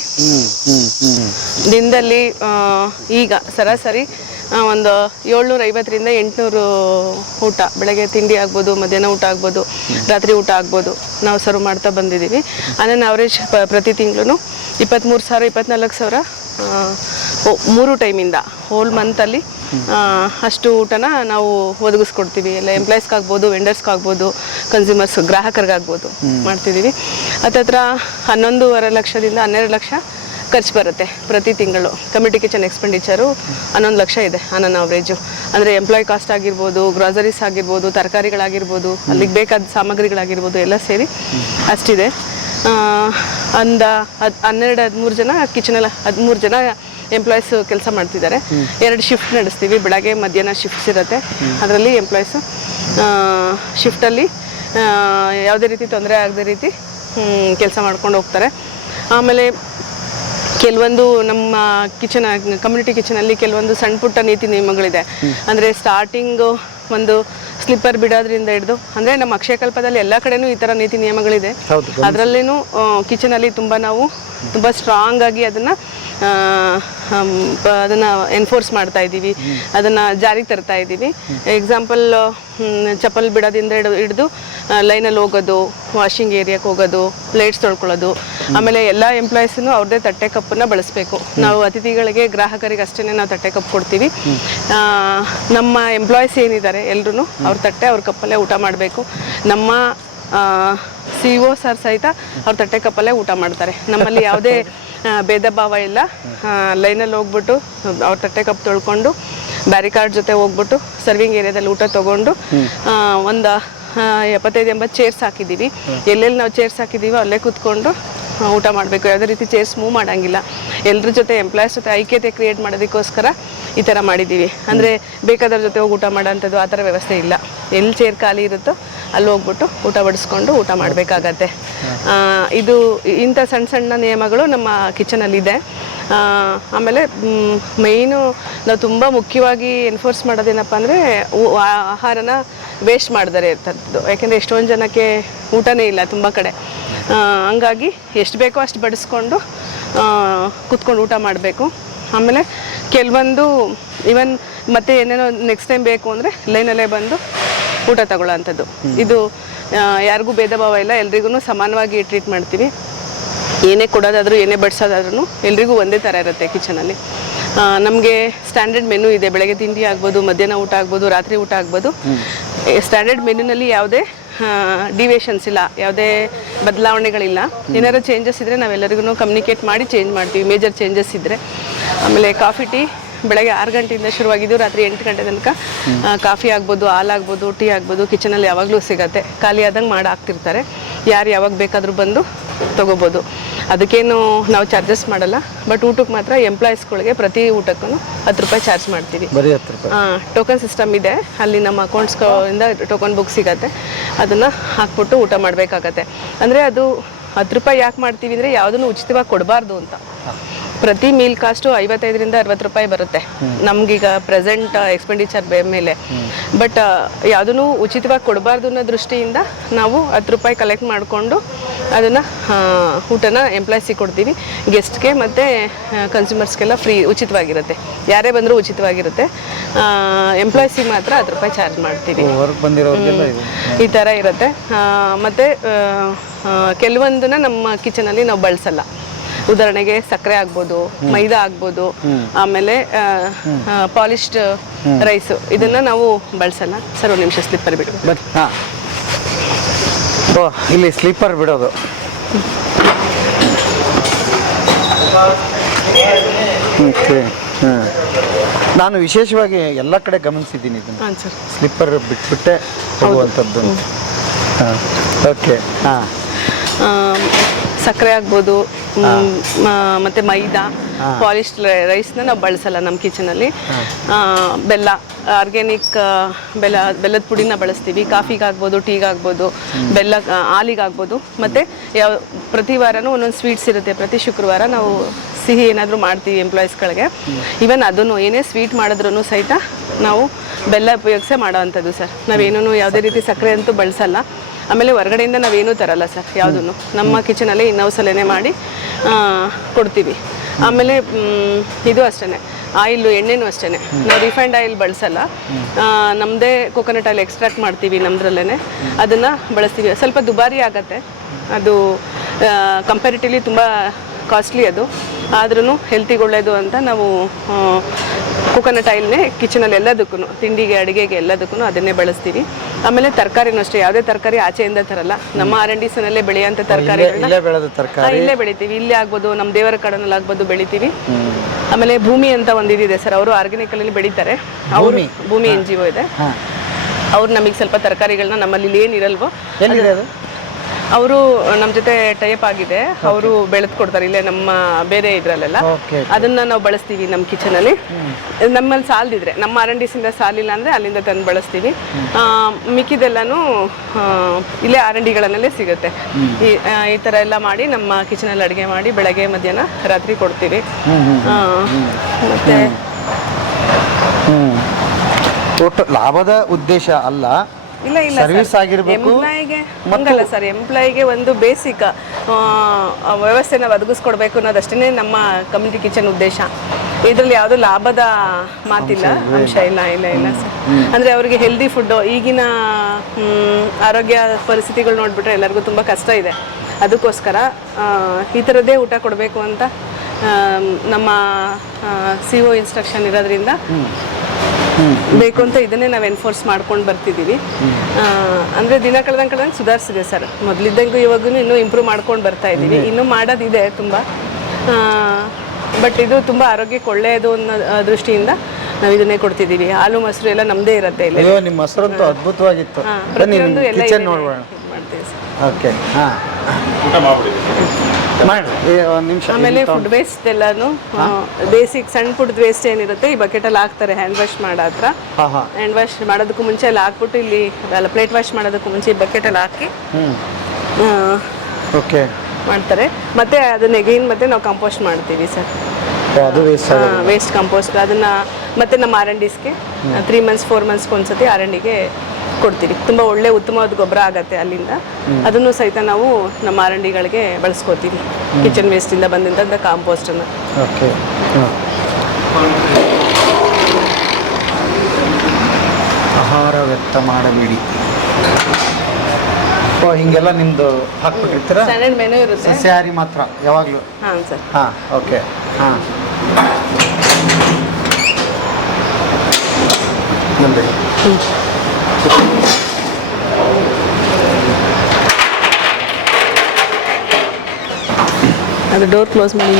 ದಿನದಲ್ಲಿ ಈಗ ಸರಾಸರಿ ಒಂದು 750ರಿಂದ 800 ಊಟ, ಬೆಳಗ್ಗೆ ತಿಂಡಿ ಆಗ್ಬೋದು, ಮಧ್ಯಾಹ್ನ ಊಟ ಆಗ್ಬೋದು, ರಾತ್ರಿ ಊಟ ಆಗ್ಬೋದು, ನಾವು ಸರ್ವ್ ಮಾಡ್ತಾ ಬಂದಿದ್ದೀವಿ. ಆನ್ ಅವರೇಜ್ ಪ್ರತಿ ತಿಂಗಳು 23,000 24,000 3 ಟೈಮಿಂದ ಹೋಲ್ ಮಂತಲ್ಲಿ ಅಷ್ಟು ಊಟನ ನಾವು ಒದಗಿಸ್ಕೊಡ್ತೀವಿ. ಎಲ್ಲ ಎಂಪ್ಲಾಯೀಸ್ಗಾಗ್ಬೋದು, ವೆಂಡರ್ಸ್ಗಾಗ್ಬೋದು, ಕನ್ಸ್ಯೂಮರ್ಸ್ ಗ್ರಾಹಕರಿಗಾಗ್ಬೋದು ಮಾಡ್ತಿದ್ದೀವಿ. ಹತ್ತತ್ರ 11.5 ಲಕ್ಷದಿಂದ 12 ಲಕ್ಷ ಖರ್ಚು ಬರುತ್ತೆ ಪ್ರತಿ ತಿಂಗಳು. ಕಮ್ಯುನಿಟಿ ಕಿಚನ್ ಎಕ್ಸ್ಪೆಂಡಿಚರು 11 ಲಕ್ಷ ಇದೆ ಆನ್ ಅವರೇಜು. ಅಂದರೆ ಎಂಪ್ಲಾಯ್ ಕಾಸ್ಟ್ ಆಗಿರ್ಬೋದು, ಗ್ರಾಸರೀಸ್ ಆಗಿರ್ಬೋದು, ತರಕಾರಿಗಳಾಗಿರ್ಬೋದು, ಅಲ್ಲಿಗೆ ಬೇಕಾದ ಸಾಮಗ್ರಿಗಳಾಗಿರ್ಬೋದು, ಎಲ್ಲ ಸೇರಿ ಅಷ್ಟಿದೆ. ಒಂದು 12-13 ಜನ ಕಿಚನಲ್ಲಿ 13 ಜನ ಎಂಪ್ಲಾಯೀಸು ಕೆಲಸ ಮಾಡ್ತಿದ್ದಾರೆ. 2 ಶಿಫ್ಟ್ ನಡೆಸ್ತೀವಿ. ಬೆಳಗ್ಗೆ ಮಧ್ಯಾಹ್ನ ಶಿಫ್ಟ್ಸ್ ಇರುತ್ತೆ. ಅದರಲ್ಲಿ ಎಂಪ್ಲಾಯೀಸು ಶಿಫ್ಟಲ್ಲಿ ಯಾವುದೇ ರೀತಿ ತೊಂದರೆ ಆಗದ ರೀತಿ ಕೆಲಸ ಮಾಡ್ಕೊಂಡು ಹೋಗ್ತಾರೆ. ಆಮೇಲೆ ಕೆಲವೊಂದು ನಮ್ಮ ಕಮ್ಯುನಿಟಿ ಕಿಚನಲ್ಲಿ ಕೆಲವೊಂದು ಸಣ್ಣ ಪುಟ್ಟ ನೀತಿ ನಿಯಮಗಳಿದೆ. ಅಂದರೆ ಸ್ಟಾರ್ಟಿಂಗು ಒಂದು ಸ್ಲಿಪ್ಪರ್ ಬಿಡೋದ್ರಿಂದ ಹಿಡಿದು, ಅಂದರೆ ನಮ್ಮ ಅಕ್ಷಯಕಲ್ಪದಲ್ಲಿ ಎಲ್ಲ ಕಡೆನೂ ಈ ಥರ ನೀತಿ ನಿಯಮಗಳಿದೆ. ಅದರಲ್ಲೇನು ಕಿಚನಲ್ಲಿ ನಾವು ತುಂಬ ಸ್ಟ್ರಾಂಗ್ ಆಗಿ ಅದನ್ನು ಎನ್ಫೋರ್ಸ್ ಮಾಡ್ತಾ ಇದ್ದೀವಿ, ಅದನ್ನು ಜಾರಿಗೆ ತರ್ತಾ ಇದ್ದೀವಿ. ಎಕ್ಸಾಂಪಲ್, ಚಪ್ಪಲ್ ಬಿಡೋದಿಂದ ಹಿಡಿದು ಲೈನಲ್ಲಿ ಹೋಗೋದು, ವಾಷಿಂಗ್ ಏರಿಯಾಕ್ಕೆ ಹೋಗೋದು, ಪ್ಲೇಟ್ಸ್ ತೊಳ್ಕೊಳ್ಳೋದು. ಆಮೇಲೆ ಎಲ್ಲ ಎಂಪ್ಲಾಯೀಸೂ ಅವ್ರದ್ದೇ ತಟ್ಟೆ ಕಪ್ಪನ್ನು ಬಳಸಬೇಕು. ನಾವು ಅತಿಥಿಗಳಿಗೆ, ಗ್ರಾಹಕರಿಗೆ ಅಷ್ಟೇ ನಾವು ತಟ್ಟೆ ಕಪ್ ಕೊಡ್ತೀವಿ. ನಮ್ಮ ಎಂಪ್ಲಾಯೀಸ್ ಏನಿದ್ದಾರೆ ಎಲ್ಲರೂ ಅವ್ರ ತಟ್ಟೆ ಅವ್ರ ಕಪ್ಪಲ್ಲೇ ಊಟ ಮಾಡಬೇಕು. ನಮ್ಮ CO ಸರ್ ಸಹಿತ ಅವ್ರ ತಟ್ಟೆ ಕಪ್ಪಲ್ಲೇ ಊಟ ಮಾಡ್ತಾರೆ. ನಮ್ಮಲ್ಲಿ ಯಾವುದೇ ಭೇದ ಭಾವ ಇಲ್ಲ. ಲೈನಲ್ಲಿ ಹೋಗ್ಬಿಟ್ಟು ಅವ್ರ ತಟ್ಟೆ ಕಪ್ ತೊಳ್ಕೊಂಡು ಬ್ಯಾರಿಕಾರ್ಡ್ ಜೊತೆ ಹೋಗ್ಬಿಟ್ಟು ಸರ್ವಿಂಗ್ ಏರಿಯಾದಲ್ಲಿ ಊಟ ತೊಗೊಂಡು ಒಂದು 75-80 ಚೇರ್ಸ್ ಹಾಕಿದ್ದೀವಿ. ಎಲ್ಲೆಲ್ಲಿ ನಾವು ಚೇರ್ಸ್ ಹಾಕಿದ್ದೀವೋ ಅಲ್ಲೇ ಕೂತ್ಕೊಂಡು ಊಟ ಮಾಡಬೇಕು. ಯಾವುದೇ ರೀತಿ ಚೇರ್ಸ್ ಮೂವ್ ಮಾಡೋಂಗಿಲ್ಲ. ಎಲ್ಲರ ಜೊತೆ ಎಂಪ್ಲಾಯೀಸ್ ಜೊತೆ ಐಕ್ಯತೆ ಕ್ರಿಯೇಟ್ ಮಾಡೋದಕ್ಕೋಸ್ಕರ ಈ ಥರ ಮಾಡಿದ್ದೀವಿ. ಅಂದರೆ ಬೇಕಾದವ್ರ ಜೊತೆ ಹೋಗಿ ಊಟ ಮಾಡೋಂಥದ್ದು ಆ ಥರ ವ್ಯವಸ್ಥೆ ಇಲ್ಲ. ಎಲ್ಲಿ ಚೇರ್ ಖಾಲಿ ಇರುತ್ತೋ ಅಲ್ಲಿ ಹೋಗ್ಬಿಟ್ಟು ಊಟ ಬಡಿಸ್ಕೊಂಡು ಊಟ ಮಾಡಬೇಕಾಗತ್ತೆ. ಇದು ಇಂಥ ಸಣ್ಣ ಸಣ್ಣ ನಿಯಮಗಳು ನಮ್ಮ ಕಿಚನಲ್ಲಿದೆ. ಆಮೇಲೆ ಮೈನು ನಾವು ತುಂಬ ಮುಖ್ಯವಾಗಿ ಎನ್ಫೋರ್ಸ್ ಮಾಡೋದೇನಪ್ಪ ಅಂದರೆ ಆಹಾರನ ವೇಸ್ಟ್ ಮಾಡಿದರೆ ಇರ್ತದ್ದು. ಯಾಕೆಂದರೆ ಎಷ್ಟೊಂದು ಜನಕ್ಕೆ ಊಟನೇ ಇಲ್ಲ ತುಂಬ ಕಡೆ. ಹಂಗಾಗಿ ಎಷ್ಟು ಬೇಕೋ ಅಷ್ಟು ಬಡಿಸ್ಕೊಂಡು ಕೂತ್ಕೊಂಡು ಊಟ ಮಾಡಬೇಕು. ಆಮೇಲೆ ಕೆಲವೊಂದು ಈವನ್ ಮತ್ತೆ ಏನೇನೋ ನೆಕ್ಸ್ಟ್ ಟೈಮ್ ಬೇಕು ಅಂದರೆ ಲೈನಲ್ಲೇ ಬಂದು ಊಟ ತಗೊಳ್ಳೋ ಅಂಥದ್ದು. ಇದು ಯಾರಿಗೂ ಭೇದ ಭಾವ ಇಲ್ಲ, ಎಲ್ರಿಗೂ ಸಮಾನವಾಗಿ ಟ್ರೀಟ್ ಮಾಡ್ತೀವಿ. ಏನೇ ಕೊಡೋದಾದರೂ ಏನೇ ಬಡಿಸೋದಾದ್ರೂ ಎಲ್ರಿಗೂ ಒಂದೇ ಥರ ಇರುತ್ತೆ ಕಿಚನಲ್ಲಿ. ನಮಗೆ ಸ್ಟ್ಯಾಂಡರ್ಡ್ ಮೆನು ಇದೆ. ಬೆಳಗ್ಗೆ ತಿಂಡಿ ಆಗ್ಬೋದು, ಮಧ್ಯಾಹ್ನ ಊಟ ಆಗ್ಬೋದು, ರಾತ್ರಿ ಊಟ ಆಗ್ಬೋದು. ಸ್ಟ್ಯಾಂಡರ್ಡ್ ಮೆನುನಲ್ಲಿ ಯಾವುದೇ ಡಿವಿಯೇಷನ್ಸ್ ಇಲ್ಲ, ಯಾವುದೇ ಬದಲಾವಣೆಗಳಿಲ್ಲ. ಏನಾದ್ರು ಚೇಂಜಸ್ ಇದ್ದರೆ ನಾವೆಲ್ಲರಿಗೂ ಕಮ್ಯುನಿಕೇಟ್ ಮಾಡಿ ಚೇಂಜ್ ಮಾಡ್ತೀವಿ, ಮೇಜರ್ ಚೇಂಜಸ್ ಇದ್ದರೆ. ಆಮೇಲೆ ಕಾಫಿ ಟೀ ಬೆಳಗ್ಗೆ 6 ಗಂಟೆಯಿಂದ ಶುರುವಾಗಿದ್ದು ರಾತ್ರಿ 8 ಗಂಟೆ ತನಕ ಕಾಫಿ ಆಗ್ಬೋದು, ಹಾಲಾಗ್ಬೋದು, ಟೀ ಆಗ್ಬೋದು ಕಿಚನಲ್ಲಿ ಯಾವಾಗಲೂ ಸಿಗತ್ತೆ. ಖಾಲಿ ಆದಂಗೆ ಮಾಡಿ ಹಾಕ್ತಿರ್ತಾರೆ. ಯಾರು ಯಾವಾಗ ಬೇಕಾದರೂ ಬಂದು ತೊಗೋಬೋದು. ಅದಕ್ಕೇನು ನಾವು ಚಾರ್ಜಸ್ ಮಾಡಲ್ಲ. ಬಟ್ ಊಟಕ್ಕೆ ಮಾತ್ರ ಎಂಪ್ಲಾಯೀಸ್ಗಳಿಗೆ ಪ್ರತಿ ಊಟಕ್ಕೂ 10 ರೂಪಾಯಿ ಚಾರ್ಜ್ ಮಾಡ್ತೀವಿ. ಟೋಕನ್ ಸಿಸ್ಟಮ್ ಇದೆ. ಅಲ್ಲಿ ನಮ್ಮ ಅಕೌಂಟ್ಸ್ಗಳಿಂದ ಟೋಕನ್ ಬುಕ್ ಸಿಗತ್ತೆ. ಅದನ್ನು ಹಾಕ್ಬಿಟ್ಟು ಊಟ ಮಾಡಬೇಕಾಗತ್ತೆ. ಅಂದರೆ ಅದು 10 ರೂಪಾಯಿ ಯಾಕೆ ಮಾಡ್ತೀವಿ ಅಂದರೆ ಯಾವುದನ್ನು ಉಚಿತವಾಗಿ ಕೊಡಬಾರ್ದು ಅಂತ. ಪ್ರತಿ ಮೀಲ್ ಕಾಸ್ಟು 55ರಿಂದ 60 ರೂಪಾಯಿ ಬರುತ್ತೆ ನಮಗೀಗ ಪ್ರೆಸೆಂಟ್ ಎಕ್ಸ್ಪೆಂಡಿಚರ್ ಮೇಲೆ. ಬಟ್ ಯಾವುದನ್ನು ಉಚಿತವಾಗಿ ಕೊಡಬಾರ್ದು ಅನ್ನೋ ದೃಷ್ಟಿಯಿಂದ ನಾವು 10 ರೂಪಾಯಿ ಕಲೆಕ್ಟ್ ಮಾಡಿಕೊಂಡು ಅದನ್ನು ಊಟನ ಎಂಪ್ಲಾಯ್ಸಿಗೆ ಕೊಡ್ತೀವಿ. ಗೆಸ್ಟ್ಗೆ ಮತ್ತು ಕನ್ಸ್ಯೂಮರ್ಸ್ಗೆಲ್ಲ ಫ್ರೀ, ಉಚಿತವಾಗಿರುತ್ತೆ. ಯಾರೇ ಬಂದರೂ ಉಚಿತವಾಗಿರುತ್ತೆ. ಎಂಪ್ಲಾಯ್ಸಿಗೆ ಮಾತ್ರ 10 ರೂಪಾಯಿ ಚಾರ್ಜ್ ಮಾಡ್ತೀವಿ. ಈ ಥರ ಇರುತ್ತೆ. ಮತ್ತು ಕೆಲವೊಂದನ್ನು ನಮ್ಮ ಕಿಚನಲ್ಲಿ ನಾವು ಬಳಸಲ್ಲ. ಉದಾಹರಣೆಗೆ ಸಕ್ಕರೆ ಆಗ್ಬೋದು, ಮೈದಾ ಆಗ್ಬೋದು, ಆಮೇಲೆ ಪಾಲಿಶ್ಡ್ ರೈಸು, ಇದನ್ನು ನಾವು ಬಳಸಲ್ಲ. ಸರ್ ಒಂದು ನಿಮಿಷ ಸ್ಲಿಪ್ಪರ್ ಬಿಡು. ಇಲ್ಲಿ ಸ್ಲೀಪರ್ ಬಿಡೋದು. ಓಕೆ, ಹಾಂ, ನಾನು ವಿಶೇಷವಾಗಿ ಎಲ್ಲ ಕಡೆ ಗಮನಿಸಿದ್ದೀನಿ ಇದನ್ನು, ಹಾಂ ಸರ್. ಸ್ಲಿಪ್ಪರ್ ಬಿಟ್ಬಿಟ್ಟೆ ಹೋಗುವಂಥದ್ದು. ಹಾಂ, ಓಕೆ. ಹಾಂ, ಸಕ್ಕರೆ ಆಗ್ಬೋದು, ಮತ್ತು ಮೈದಾ, ಪಾಲಿಶ್ಡ್ ರೈಸ್ನ ನಾವು ಬಳಸಲ್ಲ ನಮ್ಮ ಕಿಚನಲ್ಲಿ. ಬೆಲ್ಲ, ಆರ್ಗ್ಯಾನಿಕ್ ಬೆಲ್ಲದ ಪುಡಿನ ಬಳಸ್ತೀವಿ. ಕಾಫಿಗಾಗ್ಬೋದು, ಟೀಗಾಗ್ಬೋದು, ಬೆಲ್ಲ ಹಾಲಿಗಾಗ್ಬೋದು. ಮತ್ತು ಪ್ರತಿ ವಾರನೂ ಒಂದೊಂದು ಸ್ವೀಟ್ಸ್ ಇರುತ್ತೆ. ಪ್ರತಿ ಶುಕ್ರವಾರ ನಾವು ಸಿಹಿ ಏನಾದರೂ ಮಾಡ್ತೀವಿ ಎಂಪ್ಲಾಯೀಸ್ಗಳಿಗೆ. ಈವನ್ ಅದನ್ನು ಏನೇ ಸ್ವೀಟ್ ಮಾಡಿದ್ರೂ ಸಹಿತ ನಾವು ಬೆಲ್ಲ ಉಪಯೋಗಿಸೇ ಮಾಡೋವಂಥದ್ದು ಸರ್. ನಾವೇನೂ ಯಾವುದೇ ರೀತಿ ಸಕ್ಕರೆ ಅಂತೂ ಬಳಸಲ್ಲ. ಆಮೇಲೆ ಹೊರಗಡೆಯಿಂದ ನಾವೇನೂ ತರಲ್ಲ ಸರ್, ಯಾವುದೂ ನಮ್ಮ ಕಿಚನಲ್ಲೇ ಇನ್ನೌಸಲ್ಲೇ ಮಾಡಿ ಕೊಡ್ತೀವಿ. ಆಮೇಲೆ ಇದು ಅಷ್ಟೇ, ಆಯಿಲು, ಎಣ್ಣೆನೂ ಅಷ್ಟೇ, ನಾವು ರಿಫೈಂಡ್ ಆಯಿಲ್ ಬಳಸಲ್ಲ. ನಮ್ಮದೇ ಕೊಕೊನಟ್ ಆಯಿಲ್ ಎಕ್ಸ್ಟ್ರಾಕ್ಟ್ ಮಾಡ್ತೀವಿ ನಮ್ಮದ್ರಲ್ಲೇ, ಅದನ್ನು ಬಳಸ್ತೀವಿ. ಸ್ವಲ್ಪ ದುಬಾರಿ ಆಗುತ್ತೆ ಅದು, ಕಂಪ್ಯಾರಿಟಿವ್ಲಿ ತುಂಬ ಕಾಸ್ಟ್ಲಿ ಅದು, ಆದ್ರೂ ಹೆಲ್ತಿಗೆ ಒಳ್ಳೆಯದು ಅಂತ ನಾವು ಕೊಕೊನಟ್ ಆಯಿಲ್ನೇ ಕಿಚನಲ್ಲಿ ಎಲ್ಲದಕ್ಕೂ, ತಿಂಡಿಗೆ, ಅಡುಗೆಗೆ ಎಲ್ಲದಕ್ಕೂ ಅದನ್ನೇ ಬಳಸ್ತೀವಿ. ಆಮೇಲೆ ತರಕಾರಿನೂ ಅಷ್ಟೇ, ಯಾವುದೇ ತರಕಾರಿ ಆಚೆಯಿಂದ ತರಲ್ಲ. ನಮ್ಮ R&Dನಲ್ಲೇ ಬೆಳೆಯೋಂಥ ತರಕಾರಿಗಳನ್ನ ಇಲ್ಲೇ ಬೆಳಿತೀವಿ. ಇಲ್ಲೇ ಆಗ್ಬೋದು, ನಮ್ಮ ದೇವರ ಕಡನಲ್ಲಿ ಆಗ್ಬೋದು ಬೆಳಿತೀವಿ. ಆಮೇಲೆ ಭೂಮಿ ಅಂತ ಒಂದು ಇದಿದೆ ಸರ್, ಅವರು ಆರ್ಗ್ಯಾನಿಕಲ್ಲಿ ಬೆಳೀತಾರೆ. ಅವರು ಭೂಮಿ NGO ಇದೆ, ಅವ್ರು ನಮಗೆ ಸ್ವಲ್ಪ ತರಕಾರಿಗಳನ್ನ ನಮ್ಮಲ್ಲಿ ಏನಿರಲ್ವೋ ಅವರು ನಮ್ಮ ಜೊತೆ ಟೈಪ್ ಆಗಿದೆ, ಅವರು ಬೆಳೆದು ಕೊಡ್ತಾರೆ ಇಲ್ಲೇ ನಮ್ಮ ಬೇರೆ ಇದರಲ್ಲೆಲ್ಲ. ಅದನ್ನ ನಾವು ಬಳಸ್ತೀವಿ ನಮ್ಮ ಕಿಚನಲ್ಲಿ. ನಮ್ಮಲ್ಲಿ ಸಾಲದಿದ್ರೆ, ನಮ್ಮ R&Dಸಿಂದ ಸಾಲಿಲ್ಲ ಅಂದರೆ ಅಲ್ಲಿಂದ ತಂದು ಬಳಸ್ತೀವಿ. ಮಿಕ್ಕಿದೆಲ್ಲನೂ ಇಲ್ಲೇ R&Dಗಳನ್ನಲ್ಲೇ ಸಿಗುತ್ತೆ. ಈ ಥರ ಎಲ್ಲ ಮಾಡಿ ನಮ್ಮ ಕಿಚನಲ್ಲಿ ಅಡುಗೆ ಮಾಡಿ ಬೆಳಗ್ಗೆ, ಮಧ್ಯಾಹ್ನ, ರಾತ್ರಿ ಕೊಡ್ತೀವಿ. ಮತ್ತು ಒಟ್ಟು ಲಾಭದ ಉದ್ದೇಶ ಅಲ್ಲ, ಇಲ್ಲ ಸರ್ವಿಸ್ ಆಗಿರಬೇಕು. ಎಂಪ್ಲಾಯಿಗೆ ಹಂಗಲ್ಲ ಸರ್, ಎಂಪ್ಲಾಯಿಗೆ ಒಂದು ಬೇಸಿಕ್ ವ್ಯವಸ್ಥೆನ ಒದಗಿಸ್ಕೊಡ್ಬೇಕು ಅನ್ನೋದಷ್ಟೇ ನಮ್ಮ ಕಮ್ಯುನಿಟಿ ಕಿಚನ್ ಉದ್ದೇಶ. ಇದರಲ್ಲಿ ಯಾವುದೂ ಲಾಭದ ಮಾತಿಲ್ಲ, ಅಂಶ ಇಲ್ಲ ಸರ್. ಅಂದರೆ ಅವರಿಗೆ ಹೆಲ್ದಿ ಫುಡ್ಡು, ಈಗಿನ ಆರೋಗ್ಯ ಪರಿಸ್ಥಿತಿಗಳು ನೋಡಿಬಿಟ್ರೆ ಎಲ್ಲರಿಗೂ ತುಂಬ ಕಷ್ಟ ಇದೆ. ಅದಕ್ಕೋಸ್ಕರ ಈ ಥರದ್ದೇ ಊಟ ಕೊಡಬೇಕು ಅಂತ ನಮ್ಮ CO ಇನ್ಸ್ಟ್ರಕ್ಷನ್ ಇರೋದ್ರಿಂದ ಬೇಕು ಅಂತ ಇದನ್ನೇ ನಾವು ಎನ್ಫೋರ್ಸ್ ಮಾಡ್ಕೊಂಡು ಬರ್ತಿದ್ದೀವಿ. ಅಂದರೆ ದಿನ ಕಳೆದಂಗೆ ಸುಧಾರಿಸಿದೆ ಸರ್. ಮೊದಲಿದ್ದಂಗೂ ಇವಾಗೂ ಇನ್ನೂ ಇಂಪ್ರೂವ್ ಮಾಡ್ಕೊಂಡು ಬರ್ತಾ ಇದ್ದೀವಿ. ಇನ್ನೂ ಮಾಡೋದಿದೆ ತುಂಬ, ಬಟ್ ಇದು ತುಂಬ ಆರೋಗ್ಯಕ್ಕೆ ಒಳ್ಳೆಯದು ಅನ್ನೋ ದೃಷ್ಟಿಯಿಂದ ನಾವು ಇದನ್ನೇ ಕೊಡ್ತಿದ್ದೀವಿ. ಹಾಲು, ಮೊಸರು ಎಲ್ಲ ನಮ್ಮದೇ ಇರುತ್ತೆ ಇಲ್ಲಿ. ನಿಮ್ಮ ಮೊಸರಂತೂ ಅದ್ಭುತವಾಗಿತ್ತು. ಪ್ರತಿಯೊಂದು ಎಲ್ಲ ಮಾಡ್ತೀವಿ ಸರ್. ಓಕೆ. ಹಾಂ, ಆಮೇಲೆ ಫುಡ್ ವೇಸ್ಟ್ ಎಲ್ಲಾನು ಬೇಸಿಕ್ ಸಣ್ಣ ಫುಡ್ ವೇಸ್ಟ್ ಏನಿರುತ್ತೆ ಈ ಬಕೆಟಲ್ಲಿ ಹಾಕ್ತಾರೆ. ಹ್ಯಾಂಡ್ ವಾಶ್ ಮಾಡೋ ಹತ್ರ, ಹ್ಯಾಂಡ್ ವಾಶ್ ಮಾಡೋದಕ್ಕೂ ಮುಂಚೆ ಎಲ್ಲ ಹಾಕ್ಬಿಟ್ಟು, ಇಲ್ಲಿ ಪ್ಲೇಟ್ ವಾಶ್ ಮಾಡೋದಕ್ಕೂ ಮುಂಚೆ ಈ ಬಕೆಟಲ್ಲಿ ಹಾಕಿ ಮಾಡ್ತಾರೆ. ಮತ್ತೆ ಅದನ್ನ ಎಗೈನ್ ಮತ್ತೆ ನಾವು ಕಂಪೋಸ್ಟ್ ಮಾಡ್ತೀವಿ ಸರ್. ವೇಸ್ಟ್ ಕಂಪೋಸ್ಟ್ ಅದನ್ನ ಮತ್ತೆ ನಮ್ಮ R&Dsಗೆ 3 months 4 months ಒಂದ್ಸತಿ R&Dಗೆ ಕೊಡ್ತೀವಿ. ತುಂಬ ಒಳ್ಳೆ ಉತ್ತಮವಾದ ಗೊಬ್ಬರ ಆಗತ್ತೆ ಅಲ್ಲಿಂದ. ಅದನ್ನು ಸಹಿತ ನಾವು ನಮ್ಮ R&Dಗಳಿಗೆ ಬಳಸ್ಕೋತೀವಿ, ಕಿಚನ್ ವೇಸ್ಟಿಂದ ಬಂದಂಥ ಕಾಂಪೋಸ್ಟನ್ನು. ಓಕೆ. ಆಹಾರ ವ್ಯರ್ಥ ಮಾಡಬೇಡಿ. ಹಿಂಗೆಲ್ಲ ನಿಮ್ದು ಹಾಕ್ಬಿಟ್ಟಿರ್ತೀರಾ? ಸ್ಟ್ಯಾಂಡರ್ಡ್ ಮೆನು ಇರುತ್ತೆ, ಸಸ್ಯಾಹಾರಿ ಮಾತ್ರ ಯಾವಾಗಲೂ? ಹಾಂ ಸರ್. ಹಾಂ, ಓಕೆ. ಹಾಂ, ಅದು ಡೋರ್ ಕ್ಲೋಸ್ ಮಾಡಿ.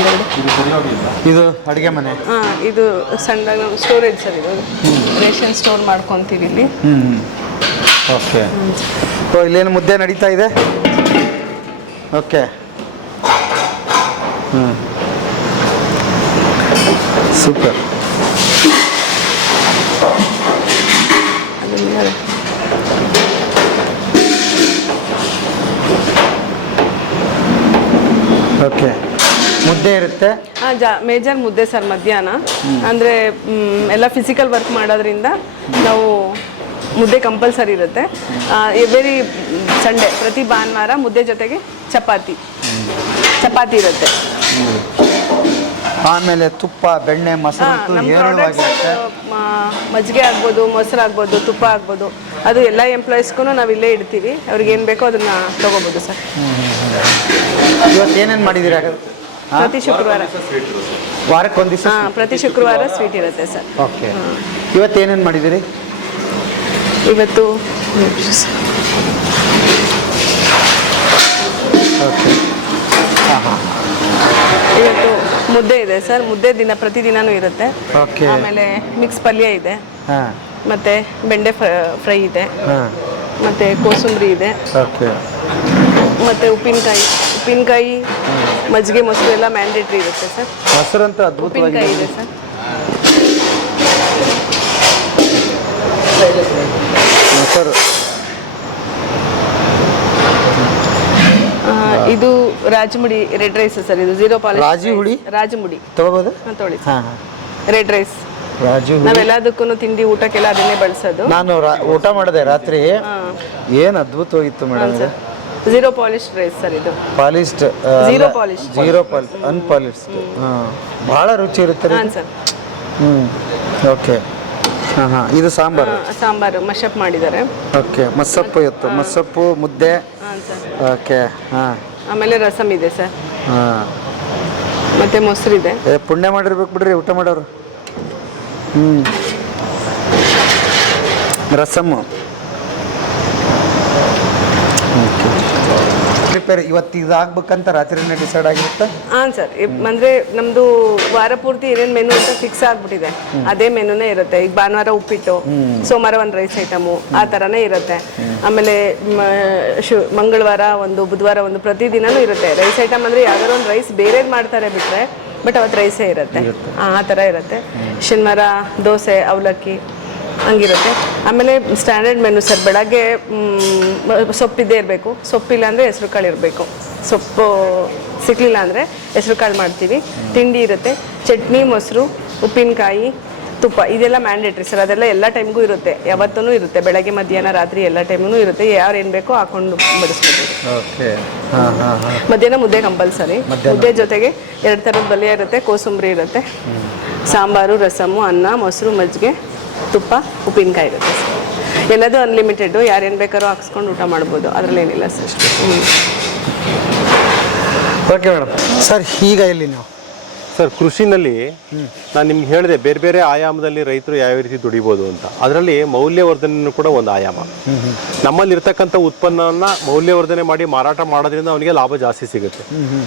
ಇದು ಅಡುಗೆ ಮನೆ. ಹಾಂ, ಇದು ಸಣ್ಣ ಸ್ಟೋರೇಜ್ ಸರ್. ಇದು ರೇಷನ್ ಸ್ಟೋರ್ ಮಾಡ್ಕೊತೀವಿ ಇಲ್ಲಿ. ಓಕೆ. ಇಲ್ಲೇನು ಮುದ್ದೆ ನಡೀತಾ ಇದೆ? ಓಕೆ. ಸೂಪರ್. ಓಕೆ. ಮುದ್ದೆ ಇರುತ್ತೆ? ಮೇಜರ್ ಮುದ್ದೆ ಸರ್ ಮಧ್ಯಾಹ್ನ. ಅಂದರೆ ಎಲ್ಲ ಫಿಸಿಕಲ್ ವರ್ಕ್ ಮಾಡೋದ್ರಿಂದ ನಾವು ಮುದ್ದೆ ಕಂಪಲ್ಸರಿ ಇರುತ್ತೆ. ಎವ್ರಿ ಸಂಡೇ, ಪ್ರತಿ ಭಾನುವಾರ ಮುದ್ದೆ ಜೊತೆಗೆ ಚಪಾತಿ ಇರುತ್ತೆ. ಆಮೇಲೆ ತುಪ್ಪ, ಬೆಣ್ಣೆ, ಮೊಸರು ಮಜ್ಜಿಗೆ ಆಗ್ಬೋದು, ಮೊಸರು ಆಗ್ಬೋದು, ತುಪ್ಪ ಆಗ್ಬೋದು, ಅದು ಎಲ್ಲ ಎಂಪ್ಲಾಯೀಸ್ಗೂ ನಾವು ಇಲ್ಲೇ ಇಡ್ತೀವಿ. ಅವ್ರಿಗೆ ಏನು ಬೇಕೋ ಅದನ್ನು ತೊಗೋಬೋದು ಸರ್. ಇವತ್ತು ಏನೇನು ಮಾಡಿದ್ದೀರಾ? ಪ್ರತಿ ಶುಕ್ರವಾರ, ವಾರಕ್ಕೊಂದು ದಿವಸ? ಪ್ರತಿ ಶುಕ್ರವಾರ ಸ್ವೀಟ್ ಇರುತ್ತೆ ಸರ್. ಓಕೆ. ಇವತ್ತು ಏನೇನು ಮಾಡಿದ್ದೀರಿ? ಇವತ್ತು ಓಕೆ. ಇವತ್ತು ಮುದ್ದೆ ಇದೆ ಸರ್, ಮುದ್ದೆ ಪ್ರತಿದಿನನೂ ಇರುತ್ತೆ. ಓಕೆ. ಆಮೇಲೆ ಮಿಕ್ಸ್ ಪಲ್ಯ ಇದೆ, ಹಾಂ ಮತ್ತೆ ಬೆಂಡೆ ಫ್ರೈ ಇದೆ, ಹಾಂ ಮತ್ತೆ ಕೋಸಂಬರಿ ಇದೆ, ಓಕೆ. ಮತ್ತೆ ಉಪ್ಪಿನಕಾಯಿ ಮಜ್ಜಿಗೆ ಮೊಸರು ಎಲ್ಲ ಮ್ಯಾಂಡೇಟ್ರಿ ಇರುತ್ತೆ ಸರ್. ಮೊಸರಂತ ಅದ್ಭುತವಾಗಿ ಉಪ್ಪಿನಕಾಯಿ ಇದೆ ಸರ್. ಮೊಸರು. ಇದು ರಾಜಮುಡಿ ರೆಡ್ ರೈಸ್ ಸರ್. ಇದು 0 ಪಾಲಿಶ್ ರಾಜಮುಡಿ? ರಾಜಮುಡಿ ತಗೋಬೋದು. ತೊಳಿ ಹಾಂ ಹಾಂ. Red rice. ರಾಜು ನಾವೆಲ್ಲದಕ್ಕೂ ತಿಂಡಿ ಊಟಕ್ಕೆಲ್ಲ ಅದನ್ನೇ ಬಳಸೋದು. ನಾನು ಊಟ ಮಾಡಿದೆ ರಾತ್ರಿ, ಏನು ಅದ್ಭುತವಾಗಿತ್ತು ಮೇಡಮ್. 0 ಪಾಲಿಶ್ ರೈಸ್ ಸರ್ ಇದು. ಪಾಲಿಶ್ಡ್? 0 ಪಾಲಿಶ್. 0 polish, unpolished. ಹಾಂ, ಭಾಳ ರುಚಿ ಇರುತ್ತೆ ರೀ. ಹಾಂ ಸರ್. ಹ್ಞೂ, ಓಕೆ. ಹಾಂ ಹಾಂ. ಇದು ಸಾಂಬಾರು? ಸಾಂಬಾರು ಮಶಪ್ ಮಾಡಿದ್ದಾರೆ. ಓಕೆ. ಮಸ್ಸಪ್ಪು ಇತ್ತು, ಮಸ್ಸಪ್ಪು ಮುದ್ದೆ. ಹಾಂ ಸರ್. ಓಕೆ. ಹಾಂ. ಆಮೇಲೆ ರಸಮ್ ಇದೆ ಸರ್. ಹಾಂ. ಮತ್ತೆ ಮೊಸರಿದೆ. ಪುಣ್ಯ ಮಾಡಿರ್ಬೇಕು ಬಿಡ್ರಿ ಊಟ ಮಾಡೋರು. ಹ್ಞೂ. ರಸಮ್ಮು. ಪ್ರಿಪೇರ್ ಇವತ್ತು ಇದಾಗ್ಬೇಕಂತ ರಾತ್ರಿನೇ ಡಿಸೈಡ್ ಆಗಿರುತ್ತೆ? ಹಾಂ ಸರ್. ಅಂದರೆ ನಮ್ಮದು ವಾರ ಪೂರ್ತಿ ಏನೇನು ಮೆನು ಅಂತ ಫಿಕ್ಸ್ ಆಗಿಬಿಟ್ಟಿದೆ, ಅದೇ ಮೆನುನೇ ಇರುತ್ತೆ. ಈಗ ಭಾನುವಾರ ಉಪ್ಪಿಟ್ಟು, ಸೋಮವಾರ ಒಂದು ರೈಸ್ ಐಟಮು, ಆ ಥರನೇ ಇರುತ್ತೆ. ಆಮೇಲೆ ಮಂಗಳವಾರ ಒಂದು, ಬುಧವಾರ ಒಂದು, ಪ್ರತಿದಿನನೂ ಇರುತ್ತೆ ರೈಸ್ ಐಟಮ್. ಅಂದರೆ ಯಾವ್ದಾದ್ರು ಒಂದು ರೈಸ್ ಬೇರೆ ಮಾಡ್ತಾರೆ ಬಿಟ್ಟರೆ, ಬಟ್ ಅವತ್ತು ರೈಸೇ ಇರುತ್ತೆ, ಆ ಥರ ಇರುತ್ತೆ. ಶನಿವಾರ ದೋಸೆ, ಅವಲಕ್ಕಿ ಹಂಗಿರುತ್ತೆ. ಆಮೇಲೆ ಸ್ಟ್ಯಾಂಡರ್ಡ್ ಮೆನು ಸರ್. ಬೆಳಗ್ಗೆ ಸೊಪ್ಪಿದ್ದೇ ಇರಬೇಕು, ಸೊಪ್ಪಿಲ್ಲ ಅಂದರೆ ಹೆಸ್ರು ಕಾಳು ಇರಬೇಕು. ಸೊಪ್ಪು ಸಿಕ್ಕಲಿಲ್ಲ ಅಂದರೆ ಹೆಸ್ರು ಕಾಳು ಮಾಡ್ತೀವಿ. ತಿಂಡಿ ಇರುತ್ತೆ, ಚಟ್ನಿ, ಮೊಸರು, ಉಪ್ಪಿನಕಾಯಿ, ತುಪ್ಪ, ಇದೆಲ್ಲ ಮ್ಯಾಂಡೇಟ್ರಿ ಸರ್. ಅದೆಲ್ಲ ಎಲ್ಲ ಟೈಮ್ಗೂ ಇರುತ್ತೆ, ಯಾವತ್ತೂ ಇರುತ್ತೆ. ಬೆಳಗ್ಗೆ ಮಧ್ಯಾಹ್ನ ರಾತ್ರಿ ಎಲ್ಲ ಟೈಮೂ ಇರುತ್ತೆ. ಯಾರು ಏನು ಬೇಕೋ ಹಾಕೊಂಡು ಬಡಿಸ್ಕೊತೀವಿ. ಓಕೆ. ಹಾಂ ಹಾಂ ಹಾಂ. ಮಧ್ಯಾಹ್ನ ಮುದ್ದೆ ಕಂಪಲ್ಸರಿ. ಮುದ್ದೆ ಜೊತೆಗೆ 2 ಥರದ ಪಲ್ಯ ಇರುತ್ತೆ, ಕೋಸಂಬರಿ ಇರುತ್ತೆ, ಸಾಂಬಾರು, ರಸಮ್ಮು, ಅನ್ನ, ಮೊಸರು, ಮಜ್ಜಿಗೆ, ತುಪ್ಪ, ಉಪ್ಪಿನಕಾಯಿ ಇರುತ್ತೆ ಸರ್. ಎಲ್ಲದೂ ಅನ್ಲಿಮಿಟೆಡ್ಡು, ಯಾರೇನು ಬೇಕಾದ್ರೂ ಹಾಕ್ಸ್ಕೊಂಡು ಊಟ ಮಾಡ್ಬೋದು, ಅದರಲ್ಲೇನಿಲ್ಲ ಸರ್. Okay madam. ಸರ್ ಈಗ ಎಲ್ಲಿ ನಾವು? ಸರ್, ಕೃಷಿನಲ್ಲಿ ನಾನು ನಿಮ್ಗೆ ಹೇಳಿದೆ ಬೇರೆ ಬೇರೆ ಆಯಾಮದಲ್ಲಿ ರೈತರು ಯಾವ ರೀತಿ ದುಡಿಬೋದು ಅಂತ. ಅದರಲ್ಲಿ ಮೌಲ್ಯವರ್ಧನೆ ಕೂಡ ಒಂದು ಆಯಾಮ. ನಮ್ಮಲ್ಲಿ ಇರ್ತಕ್ಕಂಥ ಉತ್ಪನ್ನವನ್ನು ಮೌಲ್ಯವರ್ಧನೆ ಮಾಡಿ ಮಾರಾಟ ಮಾಡೋದ್ರಿಂದ ಅವನಿಗೆ ಲಾಭ ಜಾಸ್ತಿ ಸಿಗುತ್ತೆ.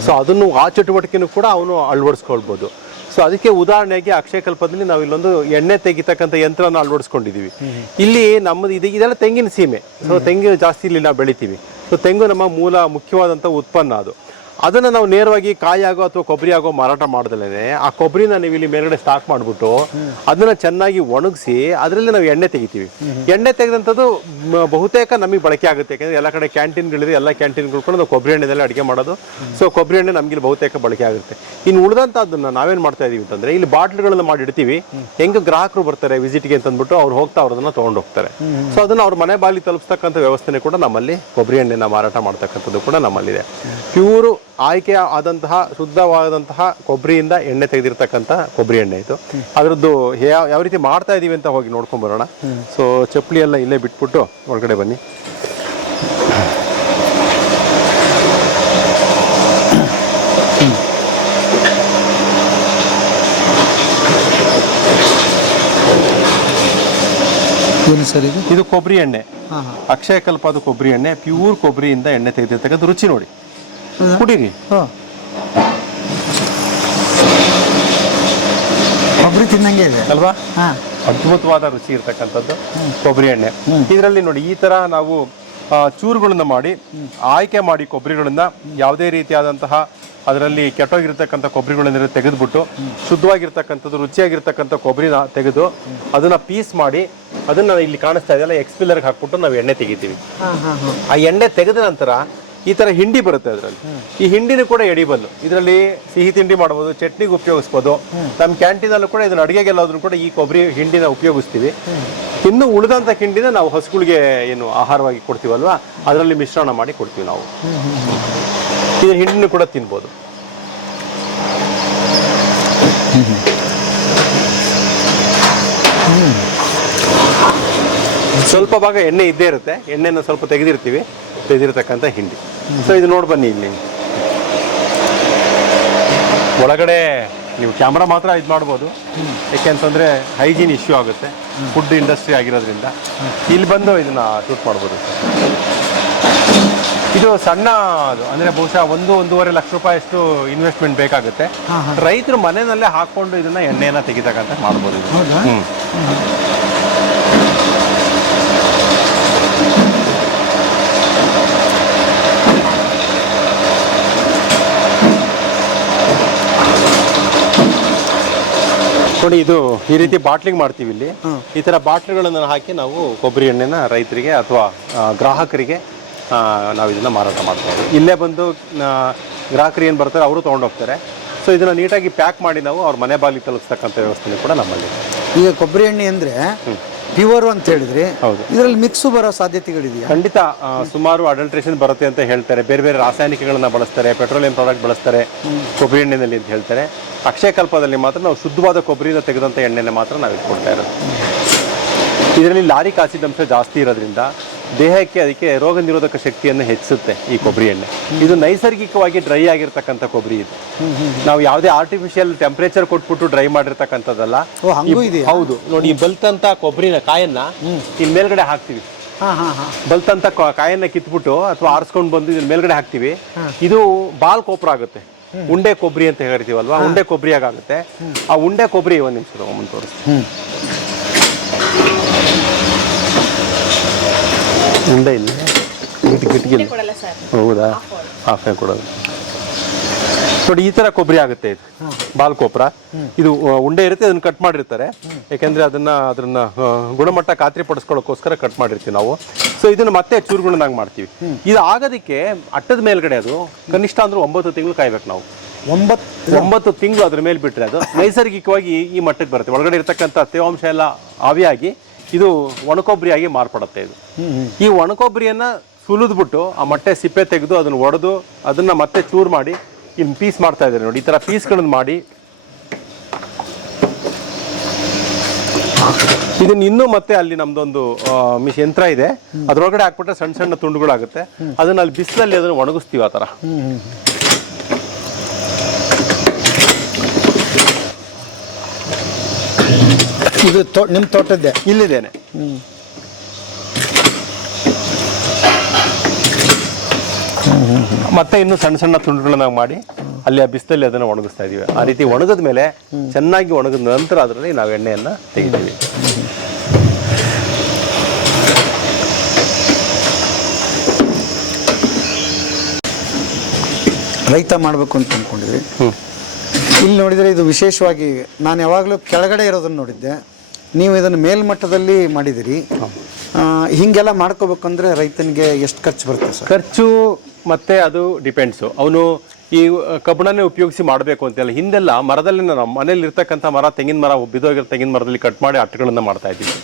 ಸೊ ಅದನ್ನು, ಆ ಚಟುವಟಿಕೆನೂ ಕೂಡ ಅವನು ಅಳವಡಿಸ್ಕೊಳ್ಬೋದು. ಸೊ ಅದಕ್ಕೆ ಉದಾಹರಣೆಗೆ ಅಕ್ಷಯ ಕಲ್ಪದಲ್ಲಿ ನಾವು ಇಲ್ಲೊಂದು ಎಣ್ಣೆ ತೆಗಿತಕ್ಕಂಥ ಯಂತ್ರನ ಅಳವಡಿಸ್ಕೊಂಡಿದ್ದೀವಿ. ಇಲ್ಲಿ ನಮ್ಮದು ಇದೆಲ್ಲ ತೆಂಗಿನ ಸೀಮೆ. ಸೊ ತೆಂಗು ಜಾಸ್ತಿ ಇಲ್ಲಿ ನಾವು ಬೆಳಿತೀವಿ. ಸೊ ತೆಂಗು ನಮ್ಮ ಮುಖ್ಯವಾದಂಥ ಉತ್ಪನ್ನ. ಅದನ್ನು ನಾವು ನೇರವಾಗಿ ಕಾಯಾಗೋ ಅಥವಾ ಕೊಬ್ಬರಿ ಆಗೋ ಮಾರಾಟ ಮಾಡ್ದಲೇ ಆ ಕೊಬ್ಬರಿನ ನೀವು ಇಲ್ಲಿ ಮೇಲ್ಗಡೆ ಸ್ಟಾಕ್ ಮಾಡಿಬಿಟ್ಟು ಅದನ್ನು ಚೆನ್ನಾಗಿ ಒಣಗಿಸಿ ಅದರಲ್ಲಿ ನಾವು ಎಣ್ಣೆ ತೆಗಿತೀವಿ. ಎಣ್ಣೆ ತೆಗೆದಂಥದ್ದು ಬಹುತೇಕ ನಮಗೆ ಬಳಕೆ ಆಗುತ್ತೆ. ಯಾಕೆಂದರೆ ಎಲ್ಲ ಕಡೆ ಕ್ಯಾಂಟೀನ್ಗಳಿದೆ, ಎಲ್ಲ ಕ್ಯಾಂಟೀನ್ಗಳು ಕೂಡ ನಾವು ಕೊಬ್ಬರಿ ಎಣ್ಣೆದಲ್ಲೇ ಅಡುಗೆ ಮಾಡೋದು. ಸೊ ಕೊಬ್ಬರಿ ಎಣ್ಣೆ ನಮಗೆ ಬಹುತೇಕ ಬಳಕೆ ಆಗುತ್ತೆ. ಇನ್ನು ಉಳಿದಂಥದ್ದನ್ನು ನಾವೇನು ಮಾಡ್ತಾ ಇದೀವಿ ಅಂತಂದರೆ, ಇಲ್ಲಿ ಬಾಟ್ಲ್ಗಳನ್ನು ಮಾಡಿ ಇಡ್ತೀವಿ. ಹೆಂಗೆ ಗ್ರಾಹಕರು ಬರ್ತಾರೆ ವಿಸಿಟ್ಗೆ ಅಂತಂದ್ಬಿಟ್ಟು ಅವ್ರು ಹೋಗ್ತಾ ಅವ್ರದನ್ನು ತೊಗೊಂಡು ಹೋಗ್ತಾರೆ. ಸೊ ಅದನ್ನು ಅವ್ರ ಮನೆ ಬಾಲಿ ತಲುಪಿಸ್ತಕ್ಕಂಥ ವ್ಯವಸ್ಥೆ ಕೂಡ ನಮ್ಮಲ್ಲಿ, ಕೊಬ್ಬರಿ ಎಣ್ಣೆನ ಮಾರಾಟ ಮಾಡ್ತಕ್ಕಂಥದ್ದು ಕೂಡ ನಮ್ಮಲ್ಲಿದೆ. ಪ್ಯೂರು ಆಯ್ಕೆ ಆದಂತಹ ಶುದ್ಧವಾದಂತಹ ಕೊಬ್ಬರಿಯಿಂದ ಎಣ್ಣೆ ತೆಗೆದಿರ್ತಕ್ಕಂಥ ಕೊಬ್ಬರಿ ಎಣ್ಣೆ ಇದು. ಅದರದ್ದು ಯಾವ ರೀತಿ ಮಾಡ್ತಾ ಇದೀವಿ ಅಂತ ಹೋಗಿ ನೋಡ್ಕೊಂಡ್ ಬರೋಣ. ಸೊ ಚಪ್ಪಲಿ ಎಲ್ಲ ಇಲ್ಲೇ ಬಿಟ್ಬಿಟ್ಟು ಒಳಗಡೆ ಬನ್ನಿ. ಇದು ಕೊಬ್ಬರಿ ಎಣ್ಣೆ, ಅಕ್ಷಯ ಕಲ್ಪದ ಕೊಬ್ಬರಿ ಎಣ್ಣೆ. ಪ್ಯೂರ್ ಕೊಬ್ಬರಿಯಿಂದ ಎಣ್ಣೆ ತೆಗೆದಿರ್ತಕ್ಕಂಥ. ರುಚಿ ನೋಡಿ, ಕುಡೀರಿ. ಕೊಬ್ಬರಿ ತಿನ್ನಂಗೆ ಇದೆ ಅಲ್ವಾ? ಅದ್ಭುತವಾದ ರುಚಿ ಇರ್ತಕ್ಕಂಥದ್ದು ಕೊಬ್ಬರಿ ಎಣ್ಣೆ. ಇದರಲ್ಲಿ ನೋಡಿ, ಈ ತರ ನಾವು ಚೂರುಗಳನ್ನ ಮಾಡಿ ಆಯ್ಕೆ ಮಾಡಿ ಕೊಬ್ಬರಿಗಳನ್ನ ಯಾವುದೇ ರೀತಿಯಾದಂತಹ ಅದರಲ್ಲಿ ಕೆಟ್ಟೋಗಿರ್ತಕ್ಕಂಥ ಕೊಬ್ಬರಿಗಳನ್ನ ತೆಗೆದುಬಿಟ್ಟು ಶುದ್ಧವಾಗಿರ್ತಕ್ಕಂಥದ್ದು, ರುಚಿಯಾಗಿರ್ತಕ್ಕಂಥ ಕೊಬ್ಬರಿನ ತೆಗೆದು ಅದನ್ನ ಪೀಸ್ ಮಾಡಿ ಅದನ್ನ ಇಲ್ಲಿ ಕಾಣಿಸ್ತಾ ಇದೆಯಲ್ಲ ಎಕ್ಸ್ಪಿಲ್ಲರ್ಗೆ ಹಾಕ್ಬಿಟ್ಟು ನಾವು ಎಣ್ಣೆ ತೆಗಿತೀವಿ. ಆ ಎಣ್ಣೆ ತೆಗೆದ ನಂತರ ಈ ತರ ಹಿಂಡಿ ಬರುತ್ತೆ ಅದರಲ್ಲಿ. ಈ ಹಿಂಡಿನೂ ಕೂಡ ಎಡಿಬಲ್ಲು. ಇದರಲ್ಲಿ ಸಿಹಿ ತಿಂಡಿ ಮಾಡ್ಬೋದು, ಚಟ್ನಿಗೆ ಉಪಯೋಗಿಸ್ಬೋದು. ನಮ್ಮ ಕ್ಯಾಂಟೀನಲ್ಲೂ ಕೂಡ ಇದನ್ನ ಅಡುಗೆಗೆಲ್ಲಾದ್ರೂ ಕೂಡ ಈ ಕೊಬ್ಬರಿ ಹಿಂಡಿನ ಉಪಯೋಗಿಸ್ತೀವಿ. ಇನ್ನು ಉಳಿದಂಥ ಹಿಂಡಿನ ನಾವು ಹಸುಗಳಿಗೆ ಏನು ಆಹಾರವಾಗಿ ಕೊಡ್ತೀವಲ್ವಾ, ಅದರಲ್ಲಿ ಮಿಶ್ರಣ ಮಾಡಿ ಕೊಡ್ತೀವಿ ನಾವು. ಇದನ್ನ ಹಿಂಡಿನೂ ಕೂಡ ತಿನ್ಬೋದು. ಸ್ವಲ್ಪ ಭಾಗ ಎಣ್ಣೆ ಇದ್ದೇ ಇರುತ್ತೆ. ಎಣ್ಣೆನ ಸ್ವಲ್ಪ ತೆಗೆದಿರ್ತಕ್ಕಂಥ ಹಿಂಡಿ. ಸೊ ಇದು ನೋಡಿ ಬನ್ನಿ, ಇಲ್ಲಿ ಒಳಗಡೆ ನೀವು ಕ್ಯಾಮ್ರಾ ಮಾತ್ರ ಇದು ಮಾಡ್ಬೋದು. ಯಾಕೆಂತಂದರೆ ಹೈಜೀನ್ ಇಶ್ಯೂ ಆಗುತ್ತೆ, ಫುಡ್ ಇಂಡಸ್ಟ್ರಿ ಆಗಿರೋದ್ರಿಂದ. ಇಲ್ಲಿ ಬಂದು ಇದನ್ನ ಶೂಟ್ ಮಾಡ್ಬೋದು. ಇದು ಸಣ್ಣ ಅದು ಅಂದರೆ ಬಹುಶಃ 1-1.5 ಲಕ್ಷ ರೂಪಾಯಿ ಅಷ್ಟು ಇನ್ವೆಸ್ಟ್ಮೆಂಟ್ ಬೇಕಾಗುತ್ತೆ. ರೈತರು ಮನೆಯಲ್ಲೇ ಹಾಕೊಂಡು ಇದನ್ನ ಎಣ್ಣೆನ ತೆಗಿತಕ್ಕಂತ ಮಾಡ್ಬೋದು ಇದು. ನೋಡಿ ಇದು ಈ ರೀತಿ ಬಾಟ್ಲಿಂಗ್ ಮಾಡ್ತೀವಿ ಇಲ್ಲಿ. ಈ ತರ ಬಾಟ್ಲಿಗಳನ್ನು ಹಾಕಿ ನಾವು ಕೊಬ್ಬರಿ ಎಣ್ಣೆನ ರೈತರಿಗೆ ಅಥವಾ ಗ್ರಾಹಕರಿಗೆ ನಾವು ಇದನ್ನ ಮಾರಾಟ ಮಾಡ್ತೀವಿ. ಇಲ್ಲೇ ಬಂದು ಗ್ರಾಹಕರು ಏನು ಬರ್ತಾರೆ ಅವರು ತೊಗೊಂಡೋಗ್ತಾರೆ. ಸೊ ಇದನ್ನ ನೀಟಾಗಿ ಪ್ಯಾಕ್ ಮಾಡಿ ನಾವು ಅವ್ರ ಮನೆ ಬಾಗಿಲಿಗೆ ತಲುಪಿಸ್ತಕ್ಕಂಥ ವ್ಯವಸ್ಥೆ ಕೂಡ ನಮ್ಮಲ್ಲಿ. ಈಗ ಕೊಬ್ಬರಿ ಎಣ್ಣೆ ಅಂದ್ರೆ ಪ್ಯೂರ್ ಅಂತ ಹೇಳಿದ್ರಿ, ಹೌದು. ಇದರಲ್ಲಿ ಮಿಕ್ಸು ಬರೋ ಸಾಧ್ಯತೆಗಳಿದೆಯಾ? ಖಂಡಿತ ಸುಮಾರು ಅಡಲ್ಟ್ರೇಷನ್ ಬರುತ್ತೆ ಅಂತ ಹೇಳ್ತಾರೆ. ಬೇರೆ ಬೇರೆ ರಾಸಾಯನಿಕಗಳನ್ನ ಬಳಸ್ತಾರೆ, ಪೆಟ್ರೋಲಿಯಂ ಪ್ರಾಡಕ್ಟ್ ಬಳಸ್ತಾರೆ ಕೊಬ್ಬರಿ ಎಣ್ಣೆಯಲ್ಲಿ ಅಂತ ಹೇಳ್ತಾರೆ. ಅಕ್ಷಯ ಕಲ್ಪದಲ್ಲಿ ಮಾತ್ರ ನಾವು ಶುದ್ಧವಾದ ಕೊಬ್ಬರಿಯಿಂದ ತೆಗೆದಂಥ ಎಣ್ಣೆನ ಮಾತ್ರ ನಾವು ಇಟ್ಕೊಡ್ತಾ ಇರೋದು. ಇದರಲ್ಲಿ ಲಾರಿಕ್ ಆಸಿಡ್ ಅಂಶ ಜಾಸ್ತಿ ಇರೋದ್ರಿಂದ ದೇಹಕ್ಕೆ ಅದಕ್ಕೆ ರೋಗ ನಿರೋಧಕ ಶಕ್ತಿಯನ್ನು ಹೆಚ್ಚಿಸುತ್ತೆ ಈ ಕೊಬ್ಬರಿ ಎಣ್ಣೆ. ಇದು ನೈಸರ್ಗಿಕವಾಗಿ ಡ್ರೈ ಆಗಿರ್ತಕ್ಕಂಥ ಕೊಬ್ಬರಿ ಇದು. ನಾವು ಯಾವುದೇ ಆರ್ಟಿಫಿಷಿಯಲ್ ಟೆಂಪರೇಚರ್ ಕೊಟ್ಬಿಟ್ಟು ಡ್ರೈ ಮಾಡಿರ್ತಕ್ಕಂಥದ್ದಲ್ಲ. ಹೌದು ನೋಡಿ, ಈ ಬಲ್ತಂತ ಕೊಬ್ಬರಿನ ಕಾಯನ್ನ ಇಲ್ಲಿ ಮೇಲ್ಗಡೆ ಹಾಕ್ತಿವಿ. ಬಲ್ತಂತ ಕಾಯನ್ನ ಕಿತ್ಬಿಟ್ಟು ಅಥವಾ ಆರಿಸ್ಕೊಂಡು ಬಂದು ಇದ್ರ ಮೇಲ್ಗಡೆ ಹಾಕ್ತಿವಿ. ಇದು ಬಾಲ್ ಕೊಬ್ಬರ ಆಗುತ್ತೆ. ಉಂಡೆ ಕೊಬ್ಬರಿ ಅಂತ ಹೇಳ್ತೀವಲ್ವಾ, ಉಂಡೆ ಕೊಬ್ಬರಿಯಾಗ ಆಗುತ್ತೆ. ಆ ಉಂಡೆ ಕೊಬ್ಬರಿ ಒಂದು ನಿಮಿಷ ತಗೊಂಡ್ಬಂದು ತೋರಿಸ್ತೀನಿ. ಉಂಡೆ ಇಲ್ಲ, ಗಿಟ್ಗಿಲ್ಲ. ಹೌದಾ? ಹಾಫೇ ಕೊಡೋದು ನೋಡಿ. ಈ ತರ ಕೊಬ್ಬರಿ ಆಗುತ್ತೆ ಇದು, ಬಾಲ್ ಕೊಬ್ಬರ. ಇದು ಉಂಡೆ ಇರುತ್ತೆ, ಅದನ್ನ ಕಟ್ ಮಾಡಿರ್ತಾರೆ. ಯಾಕೆಂದ್ರೆ ಅದನ್ನ ಗುಣಮಟ್ಟ ಖಾತ್ರಿ ಪಡಿಸ್ಕೊಳ್ಳೋಕ್ಕೋಸ್ಕರ ಕಟ್ ಮಾಡಿರ್ತೀವಿ ನಾವು. ಸೊ ಇದನ್ನ ಮತ್ತೆ ಚೂರುಗಳನ್ನಾಗಿ ಮಾಡ್ತೀವಿ. ಇದು ಆಗೋದಕ್ಕೆ ಅಟ್ಟದ ಮೇಲ್ಗಡೆ ಅದು ಕನಿಷ್ಠ ಅಂದ್ರೆ 9 ತಿಂಗಳು ಕಾಯ್ಬೇಕು ನಾವು. 9 ತಿಂಗಳು ಅದ್ರ ಮೇಲೆ ಬಿಟ್ರೆ ಅದು ನೈಸರ್ಗಿಕವಾಗಿ ಈ ಮಟ್ಟಕ್ಕೆ ಬರುತ್ತೆ. ಒಳಗಡೆ ಇರ್ತಕ್ಕಂಥ ತೇವಾಂಶ ಎಲ್ಲ ಆವಿಯಾಗಿ ಇದು ಒಣಕೊಬ್ಬರಿಯಾಗಿ ಮಾರ್ಪಡುತ್ತೆ. ಇದು ಈ ಒಣಕೊಬ್ಬರಿಯನ್ನ ಸುಲಿದ್ಬಿಟ್ಟು ಆ ಮೊಟ್ಟೆ ಸಿಪ್ಪೆ ತೆಗೆದು ಅದನ್ನ ಒಡೆದು ಅದನ್ನ ಮತ್ತೆ ಚೂರು ಮಾಡಿ ಇಲ್ಲಿ ಪೀಸ್ ಮಾಡ್ತಾ ಇದ್ದಾರೆ ನೋಡಿ. ಈ ತರ ಪೀಸ್ಗಳನ್ನ ಮಾಡಿ ಇದನ್ನ ಇನ್ನೂ ಮತ್ತೆ ಅಲ್ಲಿ ನಮ್ದೊಂದು ಯಂತ್ರ ಇದೆ, ಅದ್ರೊಳಗಡೆ ಹಾಕ್ಬಿಟ್ರೆ ಸಣ್ಣ ಸಣ್ಣ ತುಂಡುಗಳಾಗುತ್ತೆ. ಅದನ್ನ ಅಲ್ಲಿ ಬಿಸಿಲಲ್ಲಿ ಅದನ್ನ ಒಣಗಿಸ್ತೀವಿ ಆ ತರ. ಇದು ನಿಮ್ಮ ತೋಟದ್ದೇ? ಇಲ್ಲಿದ್ದೇನೆ. ಮತ್ತೆ ಇನ್ನು ಸಣ್ಣ ಸಣ್ಣ ತುಂಡುಗಳನ್ನ ಮಾಡಿ ಅಲ್ಲಿ ಆ ಬಿಸಿಲಲ್ಲಿ ಅದನ್ನು ಒಣಗಿಸ್ತಾ ಇದೀವಿ. ಆ ರೀತಿ ಒಣಗಿದ ಮೇಲೆ ಚೆನ್ನಾಗಿ ಒಣಗಿದ ನಂತರ ಅದರಲ್ಲಿ ನಾವು ಎಣ್ಣೆಯನ್ನ ತೆಗಿತೀವಿ. ರೈತ ಮಾಡಬೇಕು ಅಂತ ಅಂದ್ಕೊಂಡಿದ್ವಿ. ಇಲ್ಲಿ ನೋಡಿದರೆ ಇದು ವಿಶೇಷವಾಗಿ ನಾನು ಯಾವಾಗಲೂ ಕೆಳಗಡೆ ಇರೋದನ್ನು ನೋಡಿದ್ದೆ, ನೀವು ಇದನ್ನು ಮೇಲ್ಮಟ್ಟದಲ್ಲಿ ಮಾಡಿದಿರಿ. ಹೀಗೆಲ್ಲ ಮಾಡ್ಕೋಬೇಕಂದ್ರೆ ರೈತನಿಗೆ ಎಷ್ಟು ಖರ್ಚು ಬರುತ್ತೆ ಸರ್? ಖರ್ಚು ಮತ್ತೆ ಅದು ಡಿಪೆಂಡ್ಸು. ಅವನು ಈ ಕಬ್ಬಣನೇ ಉಪಯೋಗಿಸಿ ಮಾಡಬೇಕು ಅಂತೆಲ್ಲ. ಹಿಂದೆಲ್ಲ ಮರದಲ್ಲಿ ನಮ್ಮ ಮನೇಲಿ ಇರ್ತಕ್ಕಂಥ ಮರ, ತೆಂಗಿನ ಮರ, ಬಿದ್ದೋಗಿರೋ ತೆಂಗಿನ ಮರದಲ್ಲಿ ಕಟ್ ಮಾಡಿ ಅಟ್ಟುಗಳನ್ನ ಮಾಡ್ತಾ ಇದ್ವಿ.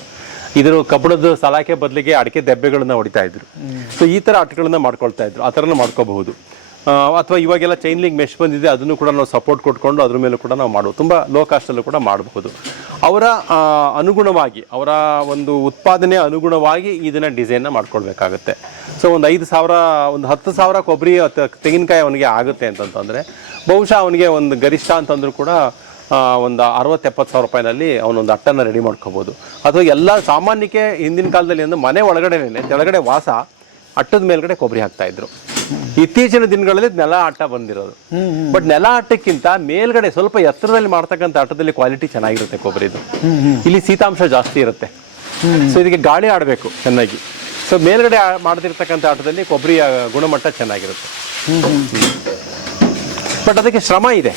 ಇದ್ರ ಕಬ್ಬಣದ ಸಲಾಕೆ ಬದಲಿಗೆ ಅಡಿಕೆ ದೆಬ್ಬೆಗಳನ್ನ ಹೊಡಿತಾ ಇದ್ರು. ಸೊ ಈ ಥರ ಅಟ್ಟುಗಳನ್ನ ಮಾಡ್ಕೊಳ್ತಾ ಇದ್ರು. ಆ ಥರನೂ ಮಾಡ್ಕೋಬಹುದು. ಅಥವಾ ಇವಾಗೆಲ್ಲ ಚೈನ್ ಲಿಂಕ್ ಮೆಶ್ ಬಂದಿದೆ, ಅದನ್ನು ಕೂಡ ನಾವು ಸಪೋರ್ಟ್ ಕೊಟ್ಕೊಂಡು ಅದ್ರ ಮೇಲೂ ಕೂಡ ನಾವು ಮಾಡ್ಬೋದು. ತುಂಬ ಲೋ ಕಾಸ್ಟಲ್ಲೂ ಕೂಡ ಮಾಡಬಹುದು. ಅವರ ಅನುಗುಣವಾಗಿ, ಅವರ ಒಂದು ಉತ್ಪಾದನೆ ಅನುಗುಣವಾಗಿ ಇದನ್ನ ಡಿಸೈನ್ನ ಮಾಡ್ಕೊಳ್ಬೇಕಾಗತ್ತೆ. ಸೊ ಒಂದು 5,000 ಒಂದು 10,000 ಕೊಬ್ಬರಿ ತೆಂಗಿನಕಾಯಿ ಅವನಿಗೆ ಆಗುತ್ತೆ ಅಂತಂತಂದರೆ ಬಹುಶಃ ಅವನಿಗೆ ಒಂದು ಗರಿಷ್ಠ ಅಂತಂದ್ರೂ ಕೂಡ ಒಂದು 60-70 ಸಾವಿರ ರೂಪಾಯಿನಲ್ಲಿ ಅವನೊಂದು ಅಟ್ಟನ್ನು ರೆಡಿ ಮಾಡ್ಕೋಬೋದು. ಅಥವಾ ಎಲ್ಲ ಸಾಮಾನ್ಯಕ್ಕೆ ಹಿಂದಿನ ಕಾಲದಲ್ಲಿ ಒಂದು ಮನೆ ಒಳಗಡೆನೇ ಕೆಳಗಡೆ ವಾಸ, ಅಟ್ಟದ ಮೇಲ್ಗಡೆ ಕೊಬ್ಬರಿ ಹಾಕ್ತಾ ಇದ್ರು. ಇತ್ತೀಚಿನ ದಿನಗಳಲ್ಲಿ ನೆಲ ಆಟ ಬಂದಿರೋದು. ಬಟ್ ನೆಲ ಆಟಕ್ಕಿಂತ ಮೇಲ್ಗಡೆ ಸ್ವಲ್ಪ ಎತ್ತರದಲ್ಲಿ ಮಾಡ್ತಕ್ಕಂಥ ಆಟದಲ್ಲಿ ಕ್ವಾಲಿಟಿ ಚೆನ್ನಾಗಿರುತ್ತೆ ಕೊಬ್ಬರಿದು. ಇಲ್ಲಿ ಶೀತಾಂಶ ಜಾಸ್ತಿ ಇರುತ್ತೆ. ಸೊ ಇದಕ್ಕೆ ಗಾಳಿ ಆಡಬೇಕು ಚೆನ್ನಾಗಿ. ಸೊ ಮೇಲ್ಗಡೆ ಮಾಡ್ತಿರ್ತಕ್ಕಂಥ ಆಟದಲ್ಲಿ ಕೊಬ್ಬರಿಯ ಗುಣಮಟ್ಟ ಚೆನ್ನಾಗಿರುತ್ತೆ. ಬಟ್ ಅದಕ್ಕೆ ಶ್ರಮ ಇದೆ.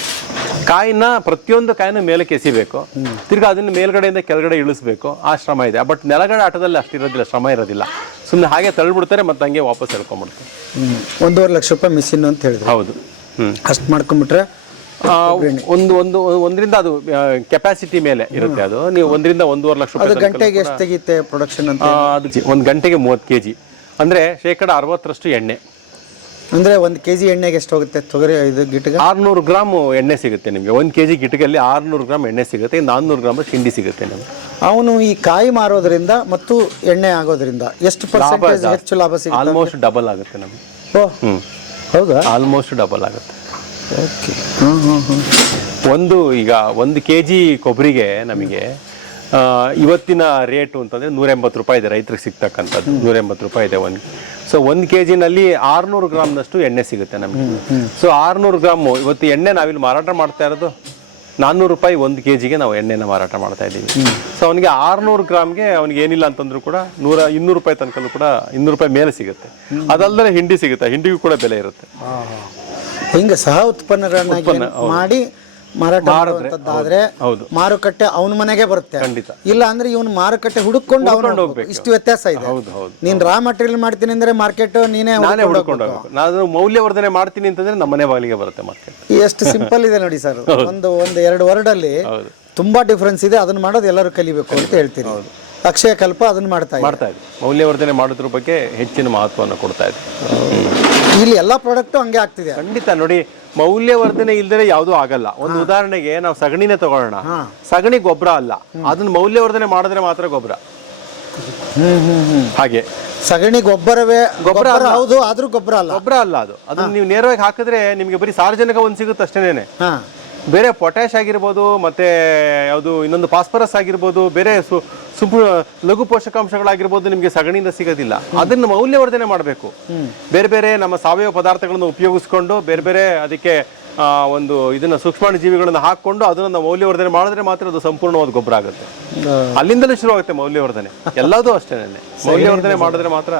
ಕಾಯಿನ ಪ್ರತಿಯೊಂದು ಕಾಯಿನ ಮೇಲಕ್ಕೆ ಎಸಿಬೇಕು, ತಿರ್ಗಾ ಅದನ್ನ ಮೇಲ್ಗಡೆಯಿಂದ ಕೆಳಗಡೆ ಇಳಿಸ್ಬೇಕು. ಆ ಶ್ರಮ ಇದೆ. ಬಟ್ ನೆಲಗಡೆ ಆಟದಲ್ಲಿ ಅಷ್ಟಿರೋದಿಲ್ಲ, ಶ್ರಮ ಇರೋದಿಲ್ಲ. ಸುಮ್ಮನೆ ಹಾಗೆ ತಳ್ಳಿಬಿಡ್ತಾರೆ, ಮತ್ತೆ ಹಂಗೆ ವಾಪಸ್ ಎಳ್ಕೊಂಡ್ಬಿಡ್ತಾರೆ. 1.5 ಲಕ್ಷ ರೂಪಾಯಿ ಮಿಷಿನ್ ಅಂತ ಹೇಳಿದ್ರು. ಹೌದು. ಅಷ್ಟು ಮಾಡ್ಕೊಂಡ್ಬಿಟ್ರೆ ಒಂದರಿಂದ ಅದು ಕೆಪಾಸಿಟಿ ಮೇಲೆ ಇರುತ್ತೆ. ಅದು ನೀವು 1ರಿಂದ 1.5 ಲಕ್ಷ ರೂಪಾಯಿ ಗಂಟೆಗೆ ಎಷ್ಟು ತೆಗಿತೆ ಪ್ರೊಡಕ್ಷನ್ ಅಂತ? ಅದು 1 ಗಂಟೆಗೆ 30 kg ಅಂದ್ರೆ 60% ಎಣ್ಣೆ. ಅಂದ್ರೆ 1 kg ಎಣ್ಣೆಗೆ ಎಷ್ಟು ಹೋಗುತ್ತೆ ತೊಗರಿ? ಇದು ಗಿಟ್ಟಿಗೆ 600 ಗ್ರಾಮ್ ಎಣ್ಣೆ ಸಿಗುತ್ತೆ ನಿಮಗೆ. 1 kg ಗಿಟ್ಟಿಗೆಲ್ಲಿ 600 ಗ್ರಾಮ್ ಎಣ್ಣೆ ಸಿಗುತ್ತೆ. 400 ಗ್ರಾಮ್ ಹಿಂಡಿ ಸಿಗುತ್ತೆ ನಮಗೆ. ಅವನು ಈ ಕಾಯಿ ಮಾರೋದ್ರಿಂದ ಮತ್ತು ಎಣ್ಣೆ ಆಗೋದ್ರಿಂದ ಎಷ್ಟು ಪರ್ಸೆಂಟೇಜ್ ಹೆಚ್ಚು ಲಾಭ ಸಿಗುತ್ತೆ? ಆಲ್ಮೋಸ್ಟ್ ಡಬಲ್ ಆಗುತ್ತೆ ನಮಗೆ. ಹೌದಾ? ಆಲ್ಮೋಸ್ಟ್ ಡಬಲ್ ಆಗುತ್ತೆ. ಓಕೆ. ಈಗ 1 kg ಕೊಬ್ಬರಿಗೆ ನಮಗೆ ಇವತ್ತಿನ ರೇಟು ಅಂತಂದರೆ 180 ರೂಪಾಯಿ ಇದೆ ರೈತರಿಗೆ ಸಿಗ್ತಕ್ಕಂಥದ್ದು. 180 ರೂಪಾಯಿ ಇದೆ ಸೊ 1 kg-ನಲ್ಲಿ 600 ಗ್ರಾಮ್ನಷ್ಟು ಎಣ್ಣೆ ಸಿಗುತ್ತೆ ನಮಗೆ. ಸೊ 600 ಗ್ರಾಮು ಇವತ್ತು ಎಣ್ಣೆ ನಾವಿಲ್ಲಿ ಮಾರಾಟ ಮಾಡ್ತಾ ಇರೋದು 400 ರೂಪಾಯಿ 1 kg-ಗೆ ನಾವು ಎಣ್ಣೆನ ಮಾರಾಟ ಮಾಡ್ತಾ ಇದ್ದೀವಿ. ಸೊ ಅವನಿಗೆ 600 ಗ್ರಾಮ್ಗೆ ಅವನಿಗೆ ಏನಿಲ್ಲ ಅಂತಂದ್ರೂ ಕೂಡ 200 ರೂಪಾಯಿ ತನಕಲ್ಲೂ ಕೂಡ 200 ರೂಪಾಯಿ ಮೇಲೆ ಸಿಗುತ್ತೆ. ಅದಲ್ಲದೆ ಹಿಂಡಿ ಸಿಗುತ್ತೆ, ಹಿಂಡಿಗೂ ಕೂಡ ಬೆಲೆ ಇರುತ್ತೆ. ಹಿಂಗೆ ಸಹ ಉತ್ಪನ್ನಗಳನ್ನ ಮಾಡಿ ಮಾರಾಟ ಮಾಡುವಂತದ್ದಾದ್ರೆ ಮಾರುಕಟ್ಟೆ ಅವನ ಮನೆಗೆ ಬರುತ್ತೆ. ಇಲ್ಲ ಅಂದ್ರೆ ಇವನು ಮಾರುಕಟ್ಟೆ ಹುಡುಕೊಂಡು ಹೋಗ್ಬೇಕು. ಇಷ್ಟು ವ್ಯತ್ಯಾಸ ಇದೆ. ನೀನ್ ರಾ ಮಟೀರಿಯಲ್ ಮಾಡ್ತೀನಿ ಅಂದ್ರೆ ಮಾರ್ಕೆಟ್ ನಾನೇ ಹುಡುಕೊಂಡು ಹೋಗ್ಬೇಕು. ನಾನು ಮೌಲ್ಯವರ್ಧನೆ ಮಾಡ್ತೀನಿ ಅಂತಂದ್ರೆ ನಮ್ಮ ಮನೆ ಬಾಗಿಲಿಗೆ ಬರುತ್ತೆ ಮಾರ್ಕೆಟ್. ಎಷ್ಟು ಸಿಂಪಲ್ ಇದೆ ನೋಡಿ ಸರ್. ಒಂದು 2 ವರ್ಡ್ ಅಲ್ಲಿ ತುಂಬಾ ಡಿಫ್ರೆನ್ಸ್ ಇದೆ. ಅದನ್ನ ಮಾಡೋದು ಎಲ್ಲರೂ ಕಲಿಬೇಕು ಅಂತ ಹೇಳ್ತೀನಿ. ಅಕ್ಷಯ ಕಲ್ಪ ಅದನ್ನ ಮಾಡ್ತಾ ಇದೆ. ಮೌಲ್ಯವರ್ಧನೆ ಮಾಡೋದ್ರ ಬಗ್ಗೆ ಹೆಚ್ಚಿನ ಮಹತ್ವವನ್ನು ಕೊಡ್ತಾ ಇದೆ. ಇಲ್ಲಿ ಎಲ್ಲಾ ಪ್ರಾಡಕ್ಟ್ ಹಂಗೆ ಆಗ್ತಿದೆ. ಖಂಡಿತ ನೋಡಿ, ಮೌಲ್ಯವರ್ಧನೆ ಇಲ್ದರೆ ಯಾವುದೂ ಆಗಲ್ಲ. ಒಂದು ಉದಾಹರಣೆಗೆ ನಾವು ಸಗಣಿನೇ ತಗೊಳ್ಳೋಣ. ಸಗಣಿ ಗೊಬ್ಬರ ಅಲ್ಲ, ಅದನ್ನ ಮೌಲ್ಯವರ್ಧನೆ ಮಾಡಿದ್ರೆ ಮಾತ್ರ ಗೊಬ್ಬರ. ಹಾಗೆ ಸಗಣಿ ಗೊಬ್ಬರವೇ ಗೊಬ್ಬರ ಹೌದು, ಆದ್ರೂ ಗೊಬ್ಬರ ಅಲ್ಲ ಅದು. ಅದನ್ನ ನೀವು ನೇರವಾಗಿ ಹಾಕಿದ್ರೆ ನಿಮ್ಗೆ ಬರೀ ಸಾರಜನಕ ಒಂದು ಸಿಗುತ್ತೆ ಅಷ್ಟೇನೆ. ಬೇರೆ ಪೊಟ್ಯಾಶ್ ಆಗಿರ್ಬೋದು, ಮತ್ತೆ ಯಾವುದು ಇನ್ನೊಂದು ಫಾಸ್ಫರಸ್ ಆಗಿರ್ಬೋದು, ಬೇರೆ ಲಘು ಪೋಷಕಾಂಶಗಳಾಗಿರ್ಬೋದು ನಿಮಗೆ ಸಗಣಿಯಿಂದ ಸಿಗೋದಿಲ್ಲ. ಅದನ್ನು ಮೌಲ್ಯವರ್ಧನೆ ಮಾಡಬೇಕು. ಬೇರೆ ಬೇರೆ ನಮ್ಮ ಸಾವಯವ ಪದಾರ್ಥಗಳನ್ನು ಉಪಯೋಗಿಸ್ಕೊಂಡು ಬೇರೆ ಬೇರೆ ಅದಕ್ಕೆ ಒಂದು ಇದನ್ನ ಸೂಕ್ಷ್ಮಾಣು ಜೀವಿಗಳನ್ನು ಹಾಕೊಂಡು ಅದನ್ನ ಮೌಲ್ಯವರ್ಧನೆ ಮಾಡಿದ್ರೆ ಮಾತ್ರ ಅದು ಸಂಪೂರ್ಣವಾದ ಗೊಬ್ಬರ ಆಗುತ್ತೆ. ಅಲ್ಲಿಂದಲೇ ಶುರು ಆಗುತ್ತೆ ಮೌಲ್ಯವರ್ಧನೆ. ಎಲ್ಲದೂ ಅಷ್ಟೇನೆ, ಮೌಲ್ಯವರ್ಧನೆ ಮಾಡಿದ್ರೆ ಮಾತ್ರ.